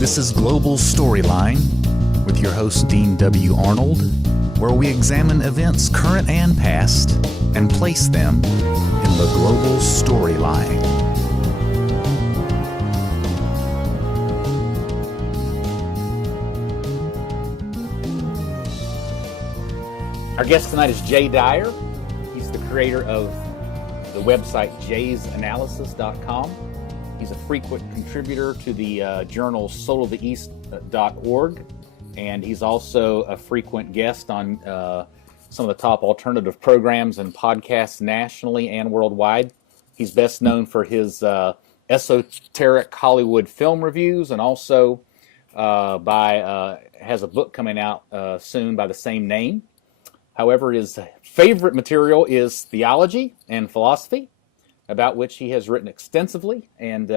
This is Global Storyline with your host Dean W. Arnold, where we examine events current and past and place them in the global storyline. Our guest tonight is Dyer. He's the creator of the website jaysanalysis.com. He's a frequent contributor to the journal souloftheeast.org, and he's also a frequent guest on some of the top alternative programs and podcasts nationally and worldwide. He's best known for his esoteric Hollywood film reviews, and also has a book coming out soon by the same name. However, his favorite material is theology and philosophy, about which he has written extensively and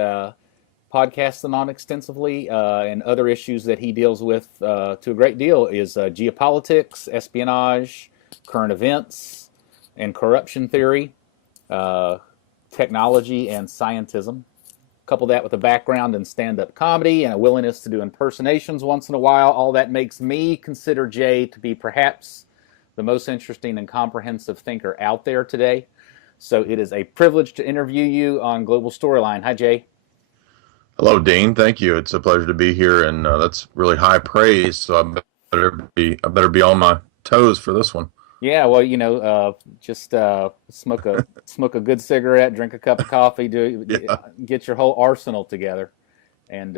podcasted on extensively, and other issues that he deals with to a great deal is geopolitics, espionage, current events, and corruption theory, technology, and scientism. Couple that with a background in stand-up comedy and a willingness to do impersonations once in a while. All that makes me consider Jay to be perhaps the most interesting and comprehensive thinker out there today. So it is a privilege to interview you on Global Storyline. Hi, Jay. Hello, Dean. Thank you. It's a pleasure to be here, and that's really high praise. So I better be on my toes for this one. Yeah, well, just smoke a good cigarette, drink a cup of coffee, get your whole arsenal together, and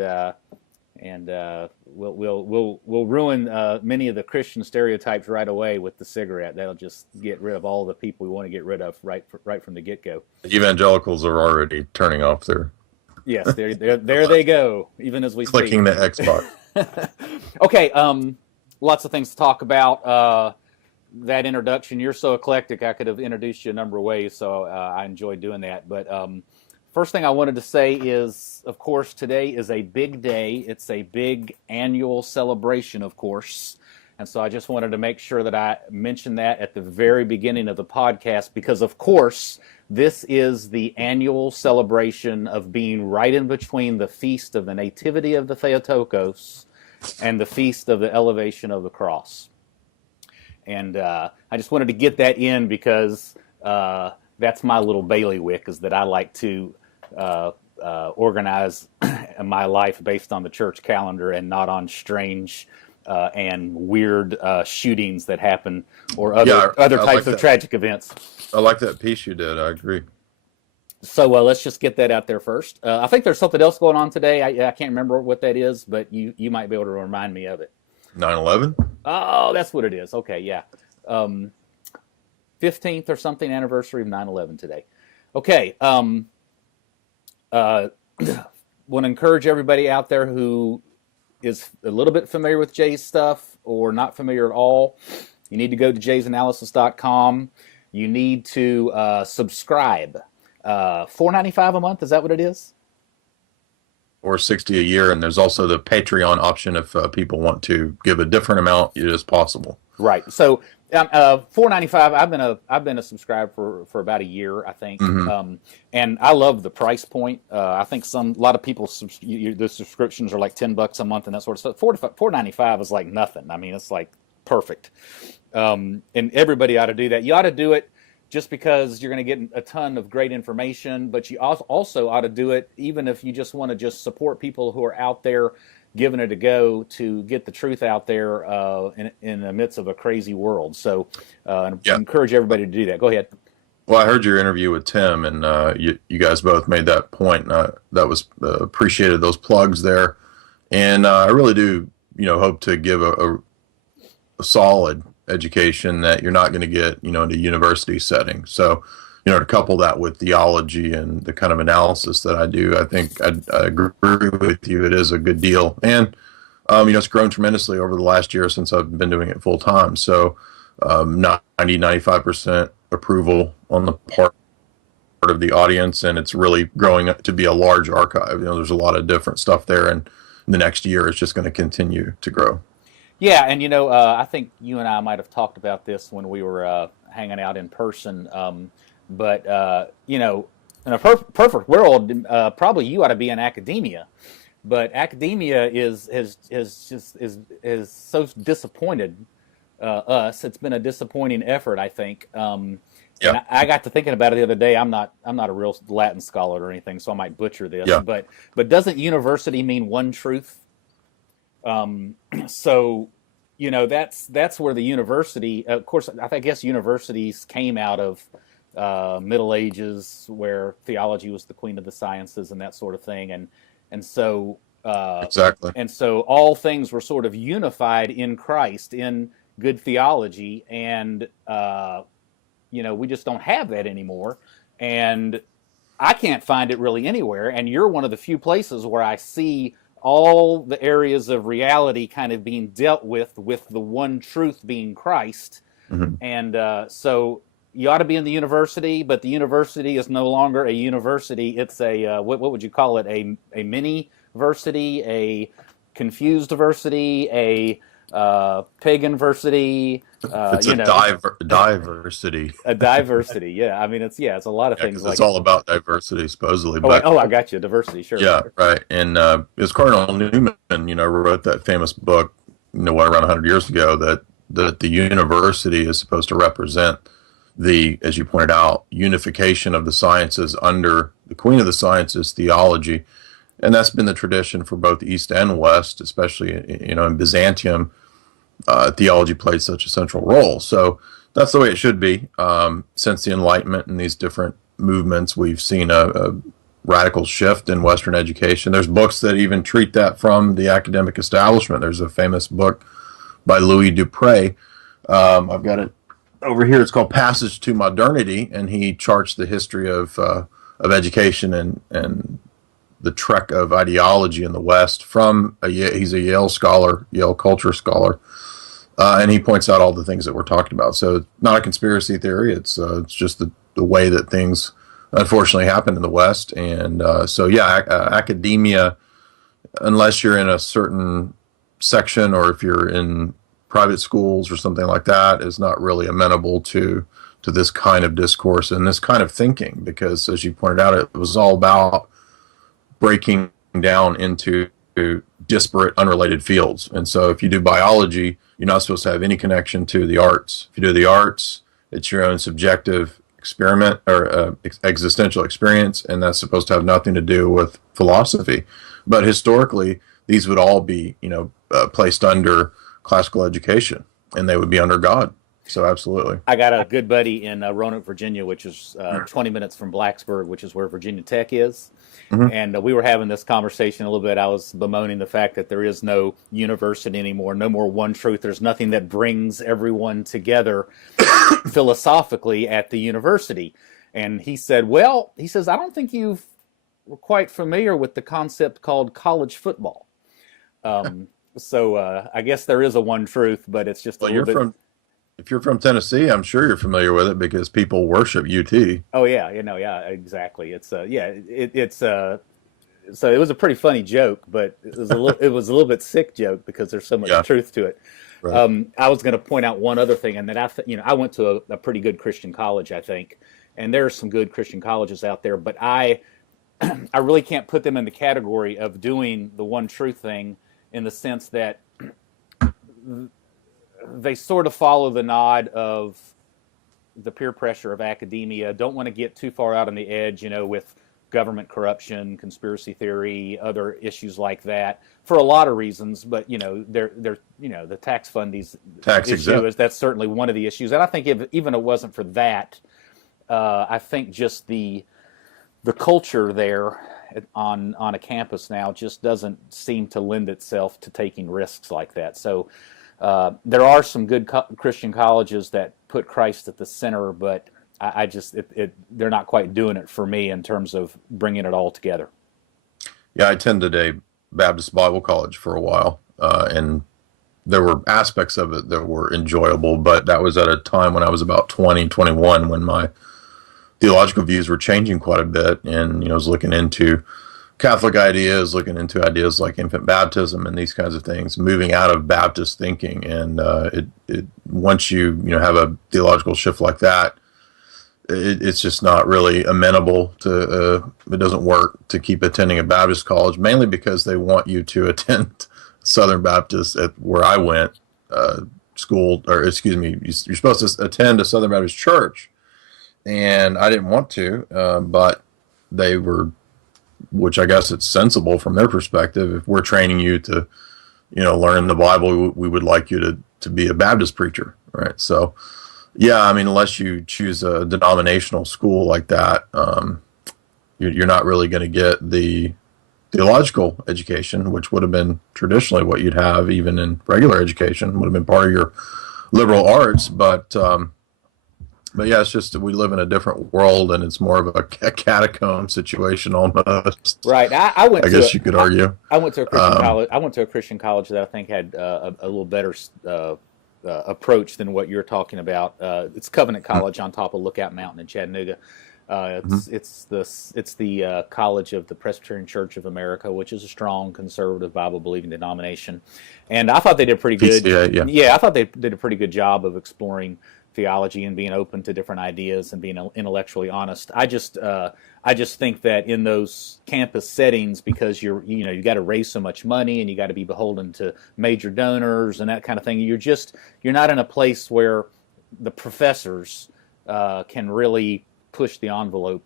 we'll ruin many of the Christian stereotypes right away with the cigarette. That'll just get rid of all the people we want to get rid of right from the get-go. Evangelicals are already turning off their... Yes, there they go, even as we clicking speak. the X button. Okay, lots of things to talk about. That introduction, you're so eclectic, I could have introduced you a number of ways, so I enjoyed doing that. But first thing I wanted to say is, of course, today is a big day. It's a big annual celebration, of course. And so I just wanted to make sure that I mentioned that at the very beginning of the podcast, because, of course, this is the annual celebration of being right in between the Feast of the Nativity of the Theotokos and the Feast of the Elevation of the Cross. And I just wanted to get that in because that's my little bailiwick, is that I like to organize my life based on the church calendar and not on strange and weird shootings that happen or other types of tragic events. I like that piece you did. I agree. So let's just get that out there first. I think there's something else going on today. I can't remember what that is, but you might be able to remind me of it. 9/11? Oh, that's what it is. Okay, yeah. 15th or something anniversary of 9/11 today. Okay. Want to encourage everybody out there who is a little bit familiar with Jay's stuff or not familiar at all. You need to go to jaysanalysis.com. You need to subscribe. $4.95 a month, is that what it is? Or $60 a year, and there's also the Patreon option if people want to give a different amount. It is possible. Right. So $4.95. I've been a subscriber for about a year, I think, and I love the price point. I think a lot of people the subscriptions are like $10 a month and that sort of stuff. $4.95 is like nothing. I mean, it's like perfect, and everybody ought to do that. You ought to do it just because you're going to get a ton of great information, but you also ought to do it even if you just want to just support people who are out there giving it a go to get the truth out there in the midst of a crazy world. So encourage everybody to do that. Go ahead. Well, I heard your interview with Tim, and you guys both made that point. That was appreciated, those plugs there. And I really do, hope to give a solid education that you're not going to get, in a university setting. So, to couple that with theology and the kind of analysis that I do, I think I agree with you. It is a good deal. And, it's grown tremendously over the last year since I've been doing it full time. So 95% approval on the part of the audience, and it's really growing up to be a large archive. There's a lot of different stuff there, and the next year it's just going to continue to grow. Yeah, and I think you and I might have talked about this when we were hanging out in person. But in a perfect world, probably you ought to be in academia, but academia is so disappointed us. It's been a disappointing effort, I think. And Yeah. I got to thinking about it the other day. I'm not a real Latin scholar or anything, so I might butcher this. Yeah. But doesn't university mean one truth? So that's where the university. Of course, I guess universities came out of Middle Ages, where theology was the queen of the sciences and that sort of thing, and so Exactly. and so all things were sort of unified in Christ, in good theology, and we just don't have that anymore. And I can't find it really anywhere. And you're one of the few places where I see all the areas of reality kind of being dealt with the one truth being Christ. Hmm. And so you ought to be in the university, but the university is no longer a university. It's a what would you call it? A mini-versity, a confused versity, a pagan versity. It's a diversity. A diversity. Yeah, I mean it's a lot of Yeah, things 'cause like. it's all about diversity, supposedly. Oh, But I got you. Diversity, sure. yeah, right. And it's Cardinal Newman, wrote that famous book, around 100 years ago, that the university is supposed to represent the, as you pointed out, unification of the sciences under the queen of the sciences, theology. And that's been the tradition for both East and West, especially, in Byzantium, theology played such a central role. So that's the way it should be. Since the Enlightenment and these different movements, we've seen a radical shift in Western education. There's books that even treat that from the academic establishment. There's a famous book by Louis Dupre. I've got it over here. It's called Passage to Modernity, and he charts the history of education and the trek of ideology in the West from he's a Yale scholar, Yale culture scholar, and he points out all the things that we're talking about. So it's not a conspiracy theory. It's just the way that things unfortunately happen in the West. And academia, unless you're in a certain section or if you're in private schools or something like that, is not really amenable to this kind of discourse and this kind of thinking, because as you pointed out, it was all about breaking down into disparate, unrelated fields. And so if you do biology, you're not supposed to have any connection to the arts. If you do the arts, it's your own subjective experiment or existential experience, and that's supposed to have nothing to do with philosophy. But historically, these would all be, placed under classical education, and they would be under God. So absolutely. I got a good buddy in Roanoke, Virginia, which is 20 minutes from Blacksburg, which is where Virginia Tech is. Mm-hmm. And we were having this conversation a little bit. I was bemoaning the fact that there is no university anymore, no more one truth. There's nothing that brings everyone together philosophically at the university. And he said, I don't think you were quite familiar with the concept called college football. So I guess there is a one truth, but it's just a little bit. If you're from Tennessee, I'm sure you're familiar with it because people worship UT. Oh yeah, exactly. It's it's so it was a pretty funny joke, but it was a little bit sick joke because there's so much truth to it. Right. I was going to point out one other thing, and that I went to a pretty good Christian college, I think, and there are some good Christian colleges out there, but I really can't put them in the category of doing the one truth thing, in the sense that they sort of follow the nod of the peer pressure of academia, don't want to get too far out on the edge, with government corruption, conspiracy theory, other issues like that, for a lot of reasons. But they're the tax funding issue that's certainly one of the issues. And I think even it wasn't for that, I think just the culture there on a campus now just doesn't seem to lend itself to taking risks like that. So there are some good Christian colleges that put Christ at the center, but I just they're not quite doing it for me in terms of bringing it all together. Yeah, I attended a Baptist Bible college for a while, and there were aspects of it that were enjoyable, but that was at a time when I was about 20, 21, when my theological views were changing quite a bit, and I was looking into Catholic ideas, looking into ideas like infant baptism and these kinds of things, moving out of Baptist thinking. And once you have a theological shift like that, it's just not really amenable to, it doesn't work to keep attending a Baptist college, mainly because they want you to attend Southern Baptist at where I went, school, or excuse me, you're supposed to attend a Southern Baptist church. And I didn't want to, but they were, which I guess it's sensible from their perspective. If we're training you to, learn the Bible, we would like you to be a Baptist preacher, right? So, yeah, I mean, unless you choose a denominational school like that, you're not really going to get the theological education, which would have been traditionally what you'd have even in regular education, would have been part of your liberal arts. But yeah, it's just that we live in a different world, and it's more of a catacomb situation almost. Right. I guess you could argue. I went to a Christian college. I went to a Christian college that I think had a little better approach than what you're talking about. It's Covenant College on top of Lookout Mountain in Chattanooga. It's the College of the Presbyterian Church of America, which is a strong conservative Bible believing denomination, and I thought they did pretty good. I thought they did a pretty good job of exploring theology and being open to different ideas and being intellectually honest. I just think that in those campus settings, because you got to raise so much money and you got to be beholden to major donors and that kind of thing, you're not in a place where the professors can really push the envelope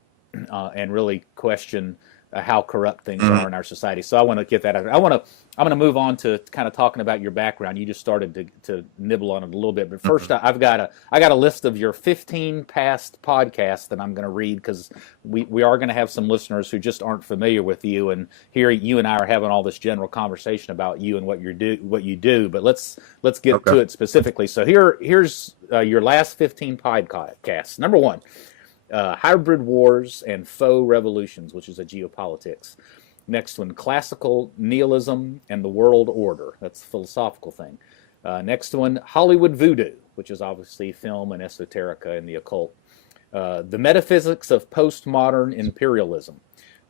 and really question how corrupt things are in our society. So I want to get that out. I'm going to move on to kind of talking about your background. You just started to nibble on it a little bit, but first I got a list of your 15 past podcasts that I'm going to read, because we are going to have some listeners who just aren't familiar with you, and here you and I are having all this general conversation about you and what you do. But let's get to it specifically. So here's your last 15 podcasts. Number 1. Hybrid Wars and Faux Revolutions, which is a geopolitics. Next one, Classical Nihilism and the World Order. That's a philosophical thing. Next one, Hollywood Voodoo, which is obviously film and esoterica and the occult. The Metaphysics of Postmodern Imperialism,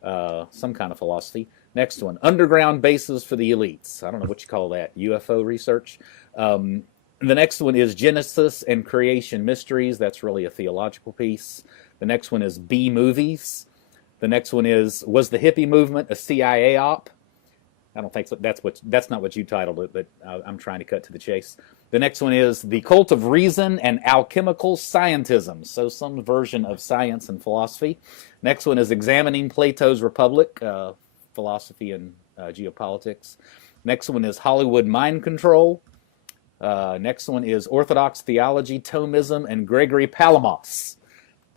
some kind of philosophy. Next one, Underground Bases for the Elites. I don't know what you call that, UFO research. The next one is Genesis and Creation Mysteries. That's really a theological piece. The next one is B Movies. The next one is, Was the Hippie Movement a CIA op? I don't think so. That's not what you titled it, but I'm trying to cut to the chase. The next one is The Cult of Reason and Alchemical Scientism. So some version of science and philosophy. Next one is Examining Plato's Republic, philosophy and geopolitics. Next one is Hollywood Mind Control. Next one is Orthodox Theology, Thomism, and Gregory Palamas.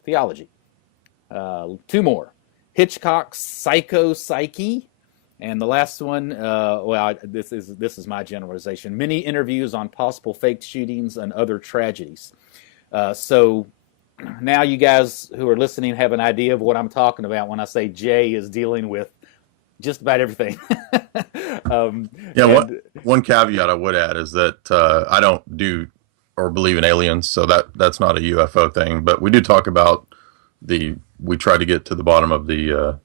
Theology. 2 more. Hitchcock's Psycho-Psyche. And the last one, this is my generalization. Many interviews on possible fake shootings and other tragedies. So now you guys who are listening have an idea of what I'm talking about when I say Jay is dealing with just about everything. One caveat I would add is that I don't do or believe in aliens, so that's not a UFO thing. But we do talk about we try to get to the bottom of the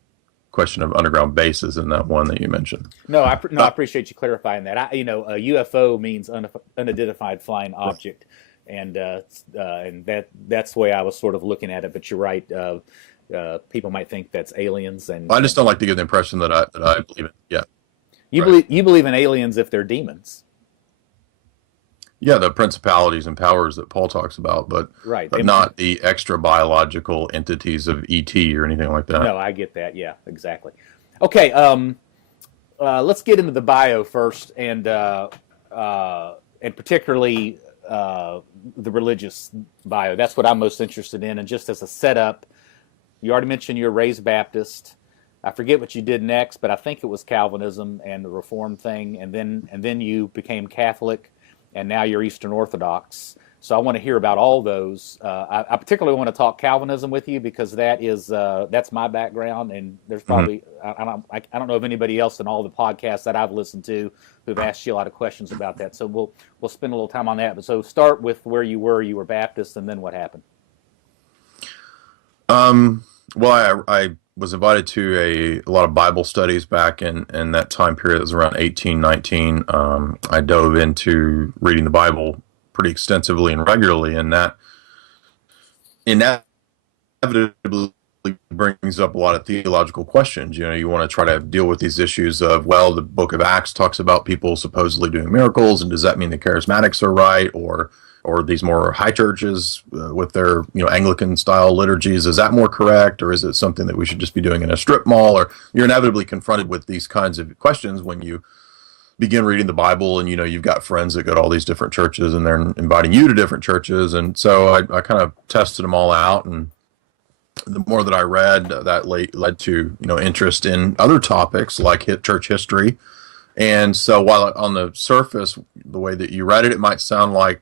question of underground bases in that one that you mentioned. I appreciate you clarifying that. A UFO means unidentified flying object, and that's the way I was sort of looking at it. But you're right. People might think that's aliens, and I just don't like to give the impression that I believe it. Yeah, you believe in aliens if they're demons. Yeah, the principalities and powers that Paul talks about, but not the extra biological entities of ET or anything like that. No, I get that. Yeah, exactly. Okay, let's get into the bio first, and particularly the religious bio. That's what I'm most interested in. And just as a setup, you already mentioned you're raised Baptist. I forget what you did next, but I think it was Calvinism and the Reform thing, and then you became Catholic. And now you're Eastern Orthodox. So I want to hear about all those. I particularly want to talk Calvinism with you, because that's my background, and there's probably I don't know of anybody else in all the podcasts that I've listened to who've asked you a lot of questions about that. So we'll spend a little time on that. But so start with where you were. You were Baptist, and then what happened? Well, I was invited to a lot of Bible studies back in that time period. It was around 1819. I dove into reading the Bible pretty extensively and regularly, and in that inevitably brings up a lot of theological questions. You want to try to deal with these issues of, well, the book of Acts talks about people supposedly doing miracles, and does that mean the charismatics are right, or these more high churches with their Anglican style liturgies, is that more correct, or is it something that we should just be doing in a strip mall? Or you're inevitably confronted with these kinds of questions when you begin reading the Bible, and you've got friends that go to all these different churches, and they're inviting you to different churches. And so I kind of tested them all out, and the more that I read, that led to interest in other topics like church history. And so while on the surface, the way that you read it, it might sound like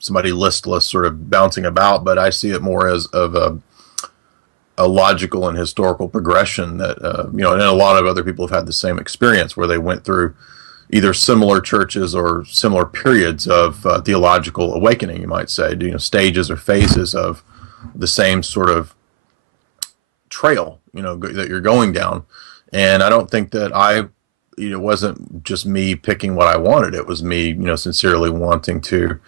somebody listless, sort of bouncing about, but I see it more as of a logical and historical progression that and a lot of other people have had the same experience, where they went through either similar churches or similar periods of theological awakening, you might say, stages or phases of the same sort of trail, that you're going down. And I don't think that it wasn't just me picking what I wanted. It was me, sincerely wanting to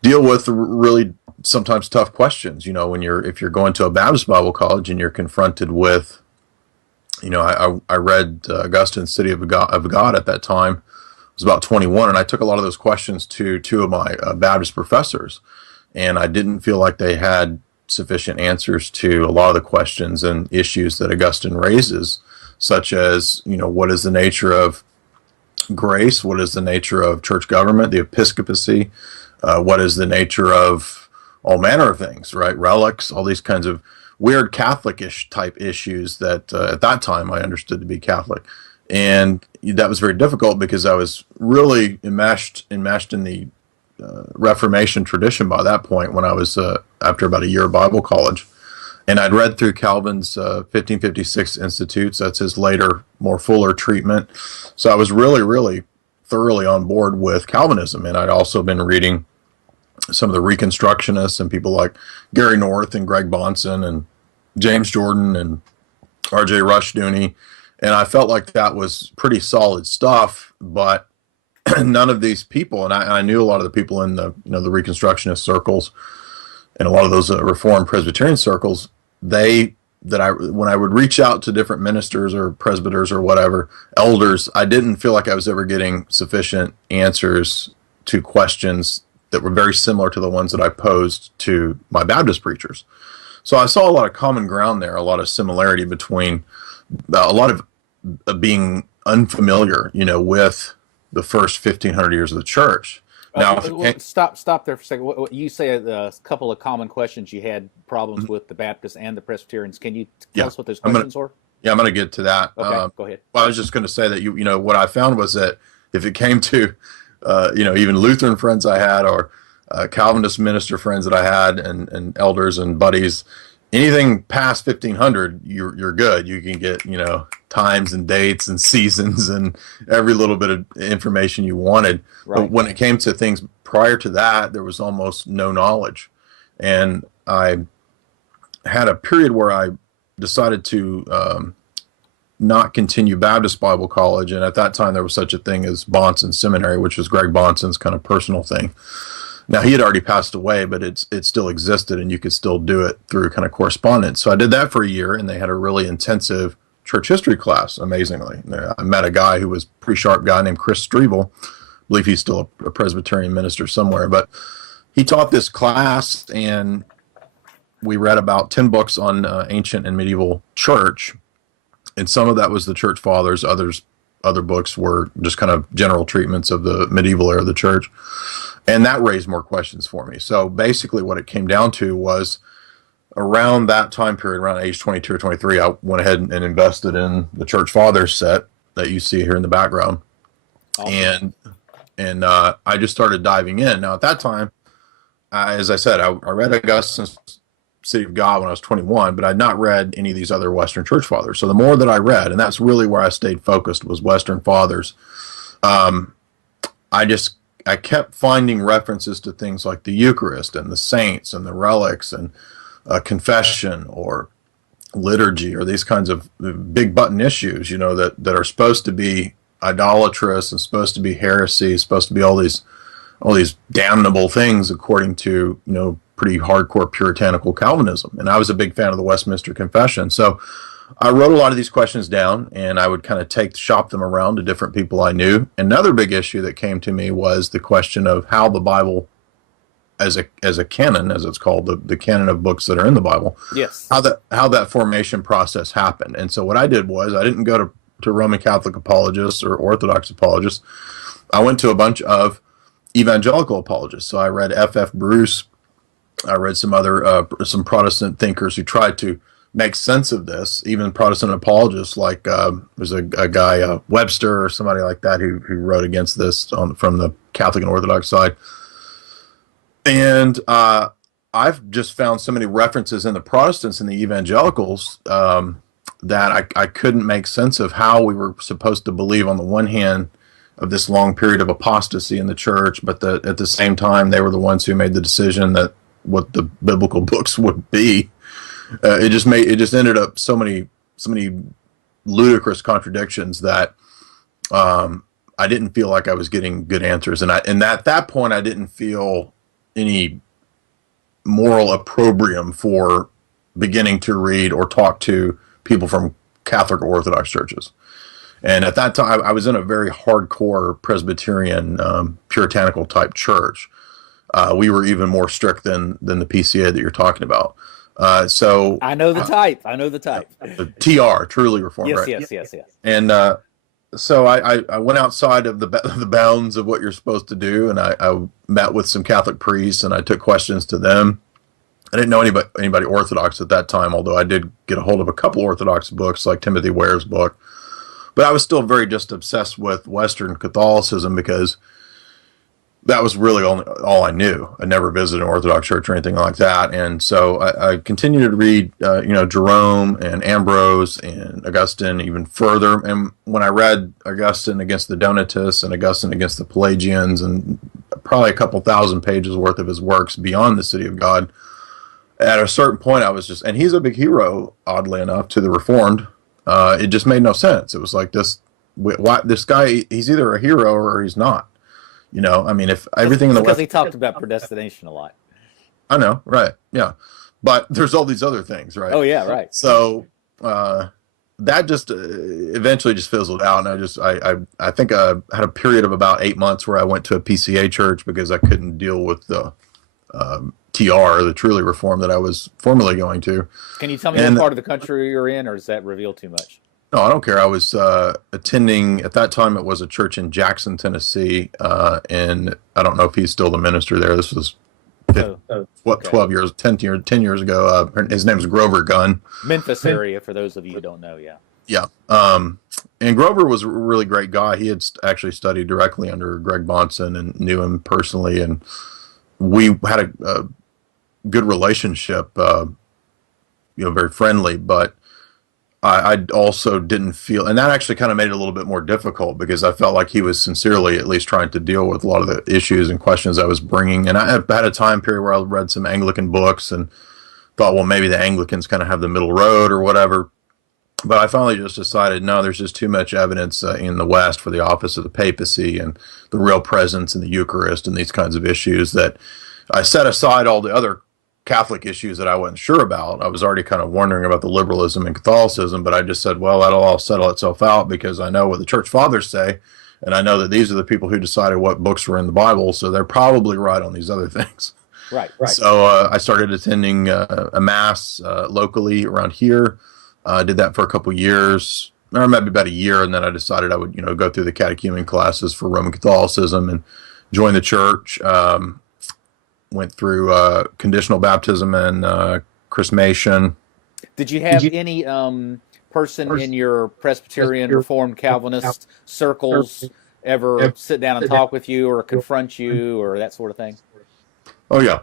deal with really sometimes tough questions. If you're going to a Baptist Bible college and you're confronted with, I read Augustine's City of God at that time. I was about 21, and I took a lot of those questions to two of my Baptist professors, and I didn't feel like they had sufficient answers to a lot of the questions and issues that Augustine raises, such as, what is the nature of grace? What is the nature of church government, the episcopacy? What is the nature of all manner of things, right? Relics, all these kinds of weird Catholic-ish type issues that at that time I understood to be Catholic. And that was very difficult because I was really enmeshed in the Reformation tradition by that point, when I was after about a year of Bible college. And I'd read through Calvin's 1556 Institutes. That's his later, more fuller treatment. So I was really, really thoroughly on board with Calvinism. And I'd also been reading some of the Reconstructionists and people like Gary North and Greg Bonson and James Jordan and R.J. Rushdoony. And I felt like that was pretty solid stuff, but none of these people, and I knew a lot of the people in the the Reconstructionist circles and a lot of those Reformed Presbyterian circles, when I would reach out to different ministers or presbyters or whatever, elders, I didn't feel like I was ever getting sufficient answers to questions that were very similar to the ones that I posed to my Baptist preachers. So I saw a lot of common ground there, a lot of similarity between a lot of being unfamiliar, with the first 1,500 years of the church. Now, stop there for a second. You say a couple of common questions you had problems with the Baptists and the Presbyterians. Can you tell us what those questions were? Yeah, I'm going to get to that. Okay, go ahead. Well, I was just going to say that what I found was that if it came to even Lutheran friends I had, or Calvinist minister friends that I had, and elders and buddies, anything past 1,500, you're good. You can get times and dates and seasons and every little bit of information you wanted. Right. But when it came to things prior to that, there was almost no knowledge. And I had a period where I decided to not continue Baptist Bible College, and at that time there was such a thing as Bonson Seminary, which was Greg Bonson's kind of personal thing. Now, he had already passed away, but it still existed, and you could still do it through kind of correspondence. So I did that for a year, and they had a really intensive church history class, amazingly. I met a guy who was a pretty sharp guy named Chris Strevel. I believe he's still a Presbyterian minister somewhere. But he taught this class, and we read about 10 books on ancient and medieval church. And some of that was the church fathers. Other books were just kind of general treatments of the medieval era of the church. And that raised more questions for me. So basically what it came down to was, around that time period, around age 22 or 23, I went ahead and invested in the Church Fathers set that you see here in the background. Awesome. And I just started diving in. Now, at that time, as I said, I read Augustine's City of God when I was 21, but I'd not read any of these other Western Church Fathers. So the more that I read, and that's really where I stayed focused, was Western Fathers, I kept finding references to things like the Eucharist and the saints and the relics and confession or liturgy, or these kinds of big button issues, that are supposed to be idolatrous and supposed to be heresy, supposed to be all these damnable things according to, pretty hardcore puritanical Calvinism. And I was a big fan of the Westminster Confession. So I wrote a lot of these questions down, and I would kind of shop them around to different people I knew. Another big issue that came to me was the question of how the Bible, as a canon, as it's called, the canon of books that are in the Bible, yes, how that formation process happened. And so what I did was I didn't go to Roman Catholic apologists or Orthodox apologists. I went to a bunch of evangelical apologists. So I read F.F. Bruce. I read some other some Protestant thinkers who tried to make sense of this, even Protestant apologists like there's a guy, Webster or somebody like that, who wrote against this from the Catholic and Orthodox side. And I've just found so many references in the Protestants and the evangelicals that I couldn't make sense of how we were supposed to believe, on the one hand, of this long period of apostasy in the church, but at the same time, they were the ones who made the decision that what the biblical books would be. It just ended up so many ludicrous contradictions that I didn't feel like I was getting good answers, and at that point I didn't feel any moral opprobrium for beginning to read or talk to people from Catholic or Orthodox churches. And at that time, I was in a very hardcore Presbyterian, puritanical type church. We were even more strict than the PCA that you're talking about. So I know the type. I know the type. The TR, truly reformed. Yes, right? yes. And so I went outside of the bounds of what you're supposed to do, and I met with some Catholic priests, and I took questions to them. I didn't know anybody Orthodox at that time, although I did get a hold of a couple Orthodox books, like Timothy Ware's book. But I was still very just obsessed with Western Catholicism because that was really all I knew. I never visited an Orthodox church or anything like that. And so I continued to read, Jerome and Ambrose and Augustine even further. And when I read Augustine against the Donatists and Augustine against the Pelagians, and probably a couple thousand pages worth of his works beyond the City of God, at a certain point I was just, and he's a big hero, oddly enough, to the Reformed. It just made no sense. It was like this guy, he's either a hero or he's not. I mean, if everything in the because West, he talked about predestination a lot. I know, right? Yeah, but there's all these other things, right? Oh yeah, right. So that just eventually just fizzled out, and I think I had a period of about 8 months where I went to a PCA church because I couldn't deal with the TR, the truly reformed that I was formerly going to. Can you tell me what part of the country you're in, or does that reveal too much? No, I don't care. I was attending, at that time, it was a church in Jackson, Tennessee, and I don't know if he's still the minister there. This was, 12 years, 10 years ago. His name is Grover Gunn. Memphis area, for those of you who don't know, yeah. Yeah. And Grover was a really great guy. He had actually studied directly under Greg Bonson and knew him personally, and we had a good relationship, very friendly, but I also didn't feel, and that actually kind of made it a little bit more difficult because I felt like he was sincerely at least trying to deal with a lot of the issues and questions I was bringing. And I had a time period where I read some Anglican books and thought, well, maybe the Anglicans kind of have the middle road or whatever. But I finally just decided, no, there's just too much evidence in the West for the office of the papacy and the real presence in the Eucharist and these kinds of issues, that I set aside all the other Catholic issues that I wasn't sure about. I was already kind of wondering about the liberalism and Catholicism, but I just said, well, that'll all settle itself out because I know what the church fathers say, and I know that these are the people who decided what books were in the Bible, so they're probably right on these other things. Right. So I started attending a mass locally around here. Did that for a couple years, or maybe about a year, and then I decided I would, go through the catechumen classes for Roman Catholicism and join the church. Went through conditional baptism and chrismation. Did you have any person in your Presbyterian, Reformed, Calvinist circles ever sit down and talk with you or confront you or that sort of thing? Oh, yeah.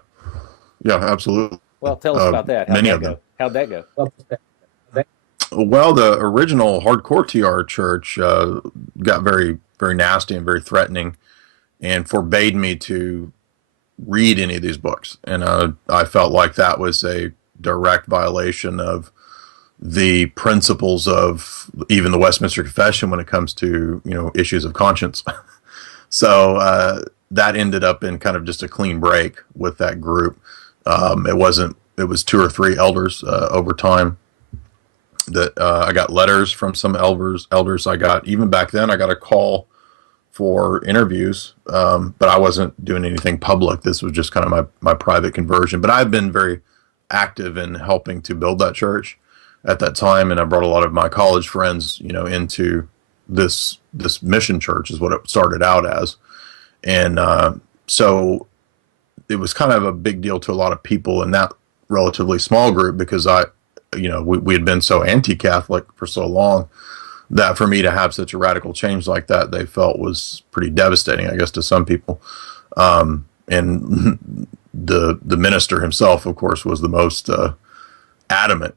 Yeah, absolutely. Well, tell us about that. How'd that go? Well, the original hardcore TR church got very, very nasty and very threatening and forbade me to read any of these books. And I felt like that was a direct violation of the principles of even the Westminster Confession when it comes to, issues of conscience. So that ended up in kind of just a clean break with that group. It was two or three elders over time that I got letters from some elders. I got, even back then, I got a call for interviews, but I wasn't doing anything public. This was just kind of my private conversion. But I've been very active in helping to build that church at that time, and I brought a lot of my college friends, into this mission church is what it started out as, and so it was kind of a big deal to a lot of people in that relatively small group because we had been so anti-Catholic for so long that for me to have such a radical change like that, they felt was pretty devastating, I guess, to some people. And the minister himself, of course, was the most adamant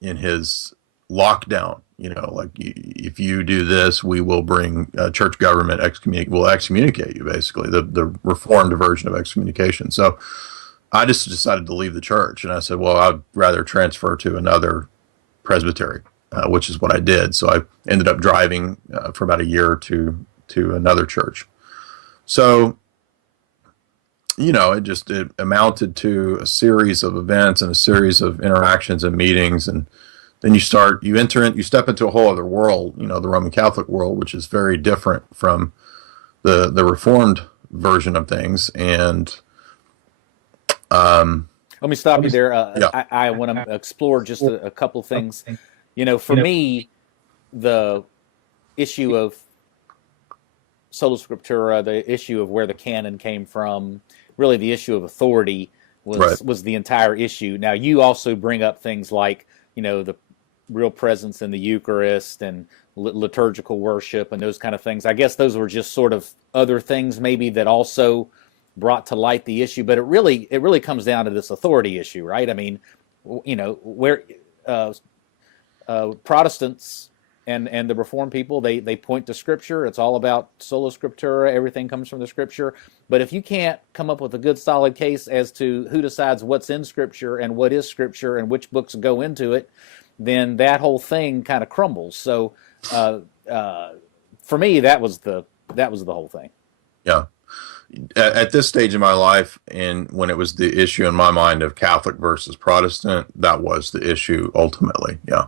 in his lockdown. Like, if you do this, we will bring church government will excommunicate you, basically, the reformed version of excommunication. So I just decided to leave the church, and I said, well, I'd rather transfer to another presbytery, which is what I did. So I ended up driving for about a year to another church. So, it amounted to a series of events and a series of interactions and meetings, and then you step into a whole other world, the Roman Catholic world, which is very different from the Reformed version of things. And let me stop you there. Yeah. I want to explore just a couple things. For me, the issue of sola scriptura, the issue of where the canon came from, really the issue of authority was the entire issue. Now, you also bring up things like, the real presence in the Eucharist and liturgical worship and those kind of things. I guess those were just sort of other things maybe that also brought to light the issue, but it really comes down to this authority issue, right? I mean, where Protestants and the Reformed people, they point to Scripture. It's all about sola scriptura. Everything comes from the Scripture. But if you can't come up with a good solid case as to who decides what's in Scripture and what is Scripture and which books go into it, then that whole thing kind of crumbles. So for me, that was the whole thing. Yeah. At this stage in my life, and when it was the issue in my mind of Catholic versus Protestant, that was the issue ultimately. Yeah.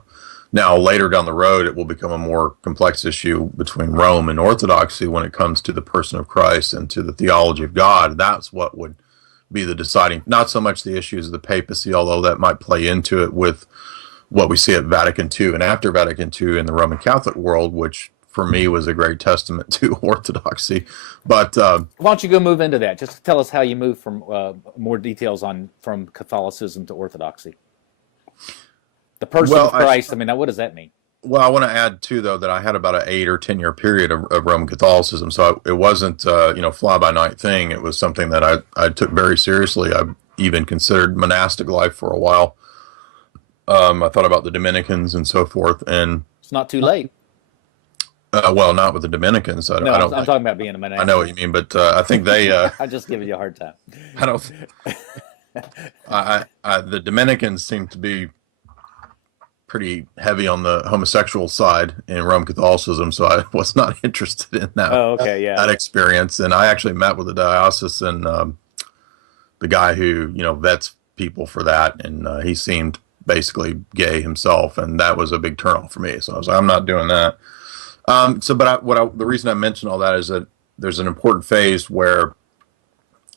Now, later down the road, it will become a more complex issue between Rome and Orthodoxy when it comes to the person of Christ and to the theology of God. That's what would be the deciding, not so much the issues of the papacy, although that might play into it with what we see at Vatican II and after Vatican II in the Roman Catholic world, which for me was a great testament to Orthodoxy. But why don't you go move into that? Just tell us how you move from more details from Catholicism to Orthodoxy. The person of Christ. Now, what does that mean? Well, I want to add too, though, that I had about an 8 or 10 year period of Roman Catholicism, so it wasn't fly by night thing. It was something that I took very seriously. I even considered monastic life for a while. I thought about the Dominicans and so forth, and it's not too late. Well, not with the Dominicans. I'm talking about being a monastic. I know what you mean, but I think they. I'm just giving you a hard time. I don't. The Dominicans seem to be pretty heavy on the homosexual side in Roman Catholicism, so I was not interested in that. Oh, okay, yeah. That experience, and I actually met with the diocesan, the guy who vets people for that, and he seemed basically gay himself, and that was a big turnoff for me. So I was like, I'm not doing that. The reason I mention all that is that there's an important phase where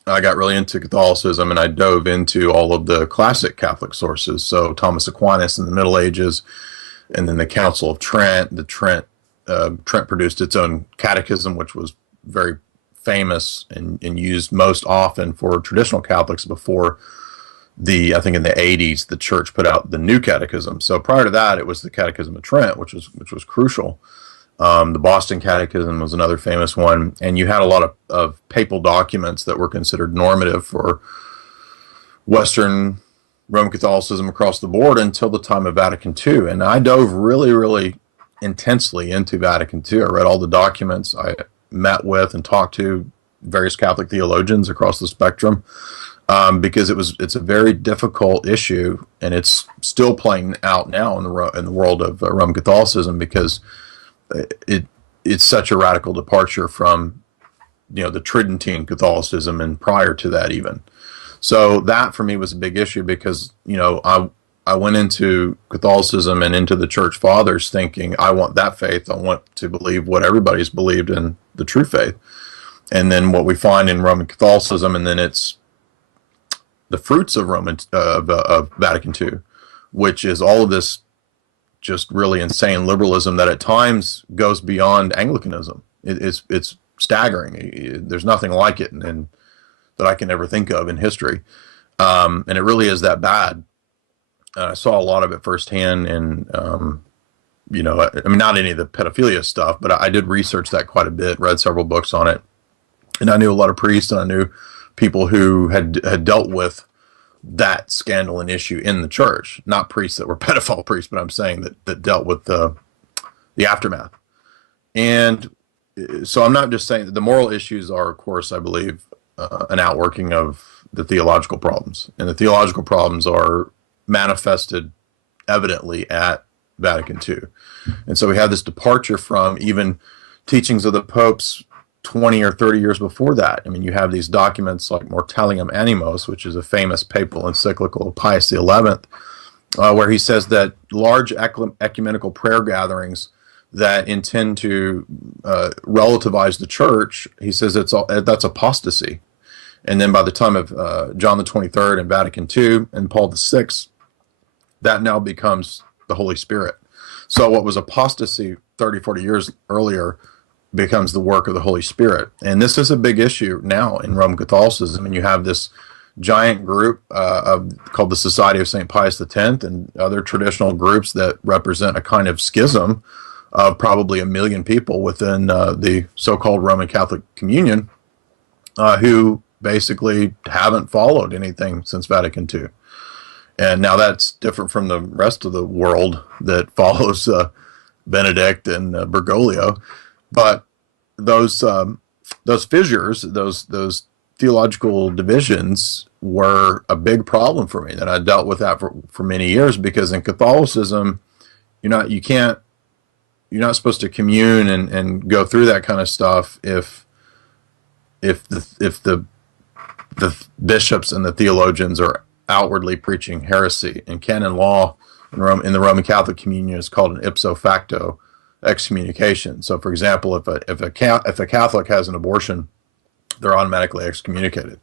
I got really into Catholicism, and I dove into all of the classic Catholic sources. So Thomas Aquinas in the Middle Ages, and then the Council of Trent. Trent produced its own catechism, which was very famous and used most often for traditional Catholics before I think in the 80s, the church put out the new catechism. So prior to that, it was the Catechism of Trent, which was crucial. The Boston Catechism was another famous one, and you had a lot of papal documents that were considered normative for Western Roman Catholicism across the board until the time of Vatican II. And I dove really, really intensely into Vatican II. I read all the documents. I met with and talked to various Catholic theologians across the spectrum, because it's a very difficult issue, and it's still playing out now in the world of Roman Catholicism, because it's such a radical departure from the Tridentine Catholicism and prior to that even. So that for me was a big issue because, I went into Catholicism and into the church fathers thinking, I want that faith. I want to believe what everybody's believed in, the true faith. And then what we find in Roman Catholicism, and then it's the fruits of of Vatican II, which is all of this just really insane liberalism that at times goes beyond Anglicanism. It's staggering. There's nothing like it, and that I can ever think of in history. And it really is that bad. I saw a lot of it firsthand, and I mean, not any of the pedophilia stuff, but I did research that quite a bit, read several books on it, and I knew a lot of priests, and I knew people who had dealt with that scandal and issue in the church. Not priests that were pedophile priests, but I'm saying that dealt with the aftermath. And so I'm not just saying that the moral issues are, of course, I believe, an outworking of the theological problems, and the theological problems are manifested evidently at Vatican II. And so we have this departure from even teachings of the popes 20 or 30 years before that. I mean, you have these documents like Mortalium Animos, which is a famous papal encyclical of Pius XI, where he says that large ecumenical prayer gatherings that intend to relativize the church, he says that's apostasy. And then by the time of John the 23rd and Vatican II and Paul VI, that now becomes the Holy Spirit. So what was apostasy 30, 40 years earlier becomes the work of the Holy Spirit. And this is a big issue now in Roman Catholicism. And you have this giant group called the Society of St. Pius X and other traditional groups that represent a kind of schism of probably 1 million people within the so-called Roman Catholic Communion who basically haven't followed anything since Vatican II. And now that's different from the rest of the world that follows Benedict and Bergoglio. But those fissures, those theological divisions were a big problem for me. And I dealt with that for many years, because in Catholicism, you're not supposed to commune and go through that kind of stuff if the bishops and the theologians are outwardly preaching heresy. And canon law in the Roman Catholic Communion is called an ipso facto excommunication. So, for example, if a Catholic has an abortion, they're automatically excommunicated.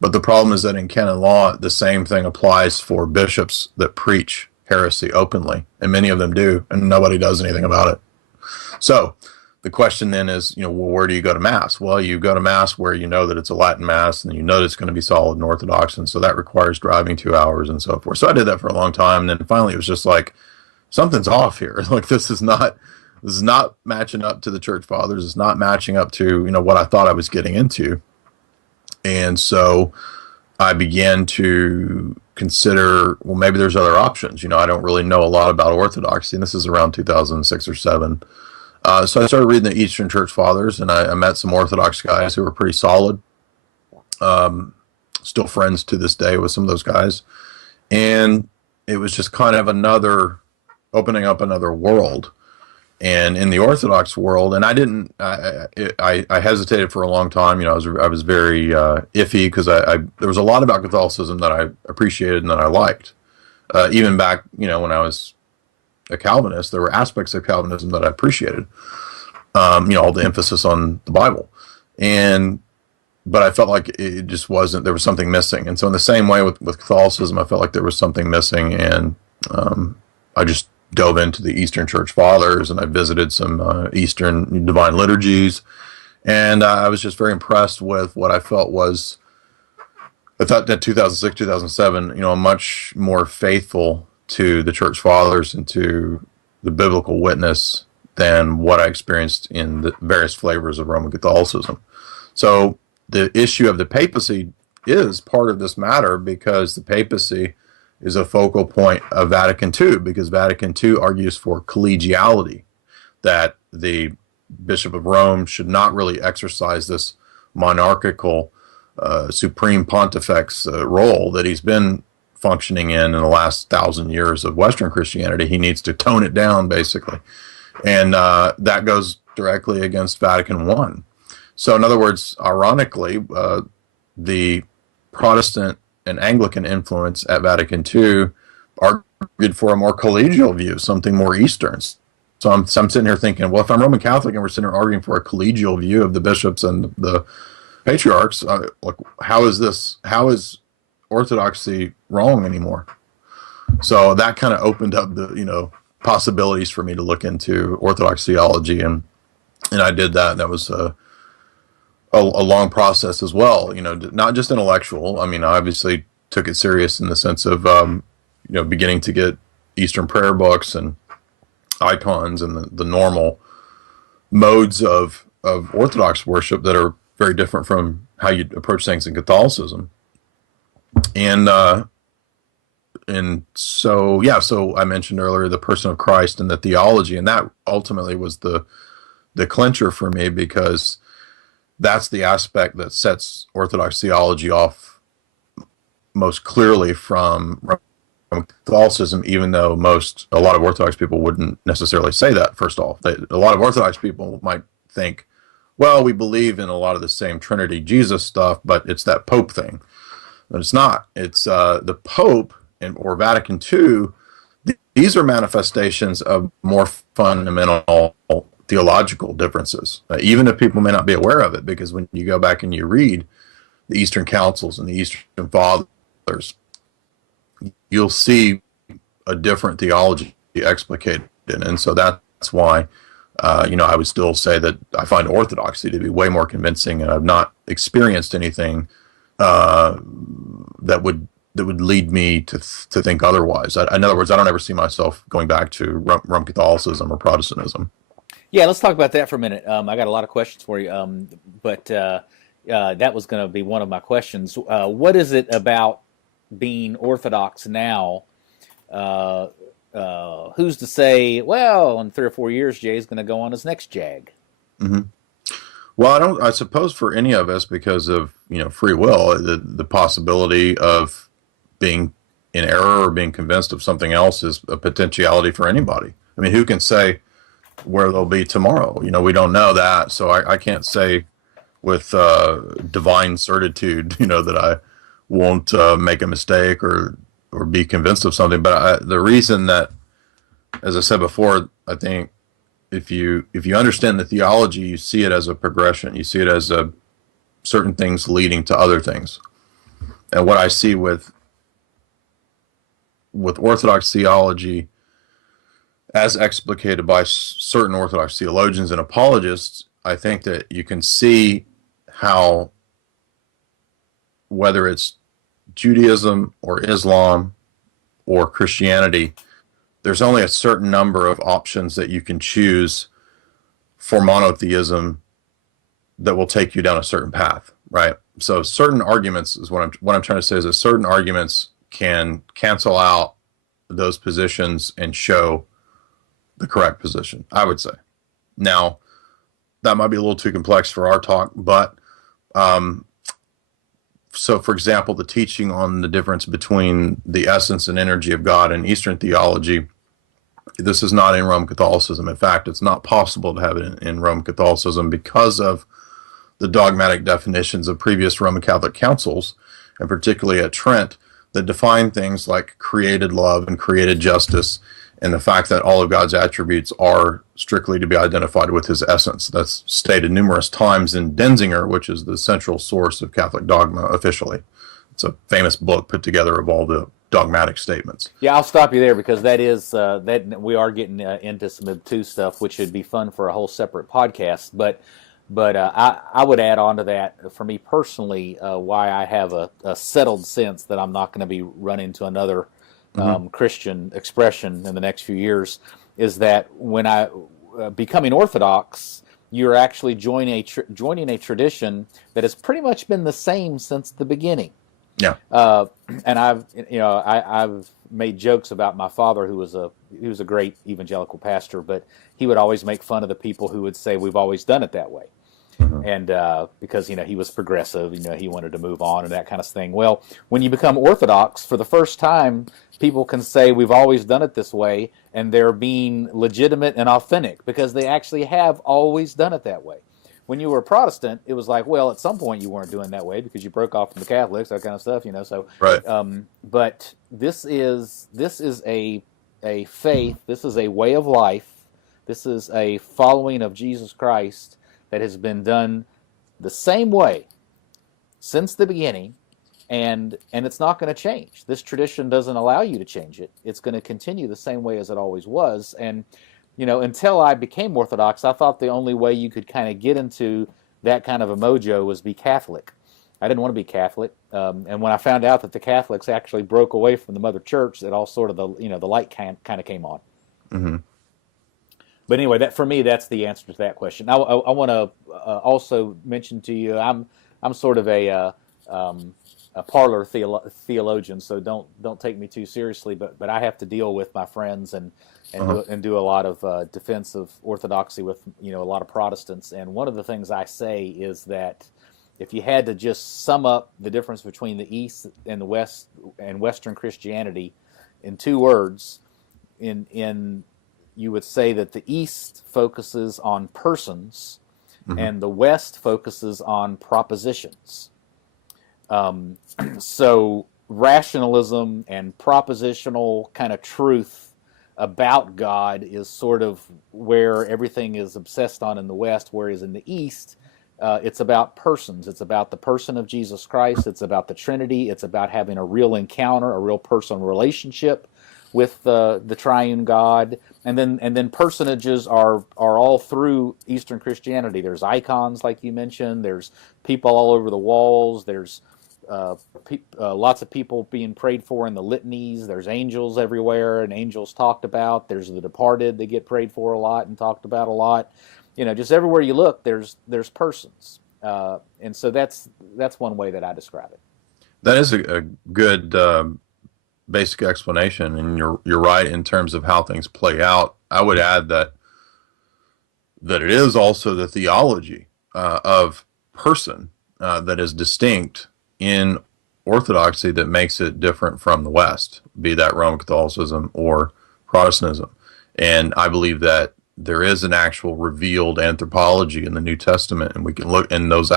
But the problem is that in canon law, the same thing applies for bishops that preach heresy openly, and many of them do, and nobody does anything about it. So the question then is, well, where do you go to Mass? Well, you go to Mass where you know that it's a Latin Mass, and you know that it's going to be solid and Orthodox, and so that requires driving 2 hours and so forth. So I did that for a long time, and then finally it was just like, something's off here. Like, this is not matching up to the Church Fathers. It's not matching up to, what I thought I was getting into. And so I began to consider, well, maybe there's other options. I don't really know a lot about Orthodoxy, and this is around 2006 or 7. So I started reading the Eastern Church Fathers, and I met some Orthodox guys who were pretty solid. Still friends to this day with some of those guys. And it was just kind of opening up another world. And in the Orthodox world, and I hesitated for a long time. I was very iffy, because there was a lot about Catholicism that I appreciated and that I liked. Even back, when I was a Calvinist, there were aspects of Calvinism that I appreciated. All the emphasis on the Bible, but I felt like it just wasn't. There was something missing, and so in the same way with Catholicism, I felt like there was something missing, and I just dove into the Eastern Church Fathers, and I visited some Eastern divine liturgies, and I was just very impressed with what I felt was, I thought that 2006, 2007, a much more faithful to the Church Fathers and to the biblical witness than what I experienced in the various flavors of Roman Catholicism. So the issue of the papacy is part of this matter, because the papacy is a focal point of Vatican II, because Vatican II argues for collegiality, that the Bishop of Rome should not really exercise this monarchical supreme pontifex role that he's been functioning in the last 1,000 years of Western Christianity. He needs to tone it down, basically. And that goes directly against Vatican I. So in other words, ironically, the Protestant and Anglican influence at Vatican II argued for a more collegial view, something more Eastern. So I'm sitting here thinking, well, if I'm Roman Catholic and we're sitting here arguing for a collegial view of the bishops and the patriarchs, like, how is Orthodoxy wrong anymore? So that kind of opened up the possibilities for me to look into Orthodox theology, and I did that. That was a long process as well. Not just intellectual. I mean, I obviously took it serious in the sense of beginning to get Eastern prayer books and icons and the normal modes of Orthodox worship that are very different from how you approach things in Catholicism. And so I mentioned earlier the person of Christ and the theology, and that ultimately was the clincher for me, because that's the aspect that sets Orthodox theology off most clearly from Catholicism, even though a lot of Orthodox people wouldn't necessarily say that. First off, a lot of Orthodox people might think, well, we believe in a lot of the same Trinity Jesus stuff, but it's that Pope thing. But it's not. It's the Pope or Vatican II. These are manifestations of more fundamental theological differences, even if people may not be aware of it, because when you go back and you read the Eastern Councils and the Eastern Fathers, you'll see a different theology explicated. And so that's why, I would still say that I find Orthodoxy to be way more convincing, and I've not experienced anything that would lead me to think otherwise. In other words, I don't ever see myself going back to Roman Catholicism or Protestantism. Yeah, let's talk about that for a minute. I got a lot of questions for you, but that was going to be one of my questions. What is it about being Orthodox now? Who's to say, well, in 3 or 4 years, Jay's going to go on his next jag? Mm-hmm. Well, I suppose for any of us, because of free will, the possibility of being in error or being convinced of something else is a potentiality for anybody. I mean, who can say where they'll be tomorrow? We don't know that, so I can't say with divine certitude, that I won't make a mistake or be convinced of something. But the reason that, as I said before, I think if you understand the theology, you see it as a progression. You see it as certain things leading to other things. And what I see with Orthodox theology, as explicated by certain Orthodox theologians and apologists, I think that you can see how, whether it's Judaism or Islam or Christianity, there's only a certain number of options that you can choose for monotheism that will take you down a certain path, right? So certain arguments is what I'm trying to say is that certain arguments can cancel out those positions and show the correct position, I would say. Now, that might be a little too complex for our talk, but so for example, the teaching on the difference between the essence and energy of God in Eastern theology, this is not in Roman Catholicism. In fact, it's not possible to have it in Roman Catholicism because of the dogmatic definitions of previous Roman Catholic councils, and particularly at Trent, that define things like created love and created justice, and the fact that all of God's attributes are strictly to be identified with his essence. That's stated numerous times in Denzinger, which is the central source of Catholic dogma officially. It's a famous book put together of all the dogmatic statements. Yeah, I'll stop you there, because that is that we are getting into some obtuse stuff, which would be fun for a whole separate podcast. But I would add on to that, for me personally, why I have a settled sense that I'm not going to be running to another Christian expression in the next few years, is that when I becoming Orthodox, you're actually joining a tradition that has pretty much been the same since the beginning. Yeah. And I've made jokes about my father, who was a great evangelical pastor, but he would always make fun of the people who would say we've always done it that way. And because he was progressive, he wanted to move on and that kind of thing. Well, when you become Orthodox, for the first time, people can say we've always done it this way, and they're being legitimate and authentic because they actually have always done it that way. when you were a Protestant, it was like, well, at some point you weren't doing that way because you broke off from the Catholics, that kind of stuff, So, Right. But this is a faith. This is a way of life. This is a following of Jesus Christ that has been done the same way since the beginning, and it's not going to change. This tradition doesn't allow you to change it. It's going to continue the same way as it always was. And until I became Orthodox, I thought the only way you could kind of get into that kind of a mojo was be Catholic. I didn't want to be Catholic, and when I found out that the Catholics actually broke away from the Mother Church, that all sort of the light kind of came on. Mm-hmm. But anyway, that for me, that's the answer to that question. I want to also mention to you, I'm sort of a parlor theologian, so don't take me too seriously. But I have to deal with my friends and do a lot of defense of orthodoxy with a lot of Protestants. And one of the things I say is that if you had to just sum up the difference between the East and the West and Western Christianity in two words, you would say that the East focuses on persons, mm-hmm. and the West focuses on propositions. So rationalism and propositional kind of truth about God is sort of where everything is obsessed on in the West, whereas in the East, it's about persons. It's about the person of Jesus Christ. It's about the Trinity. It's about having a real encounter, a real personal relationship with the triune God. And then personages are all through Eastern Christianity. There's icons, like you mentioned. There's people all over the walls. There's lots of people being prayed for in the litanies. There's angels everywhere, and angels talked about. There's the departed that get prayed for a lot and talked about a lot. Just everywhere you look, there's persons, and so that's one way that I describe it. That is a good basic explanation, and you're right in terms of how things play out. I would add that it is also the theology of person that is distinct in Orthodoxy that makes it different from the West, be that Roman Catholicism or Protestantism. And I believe that there is an actual revealed anthropology in the New Testament, and we can look, and those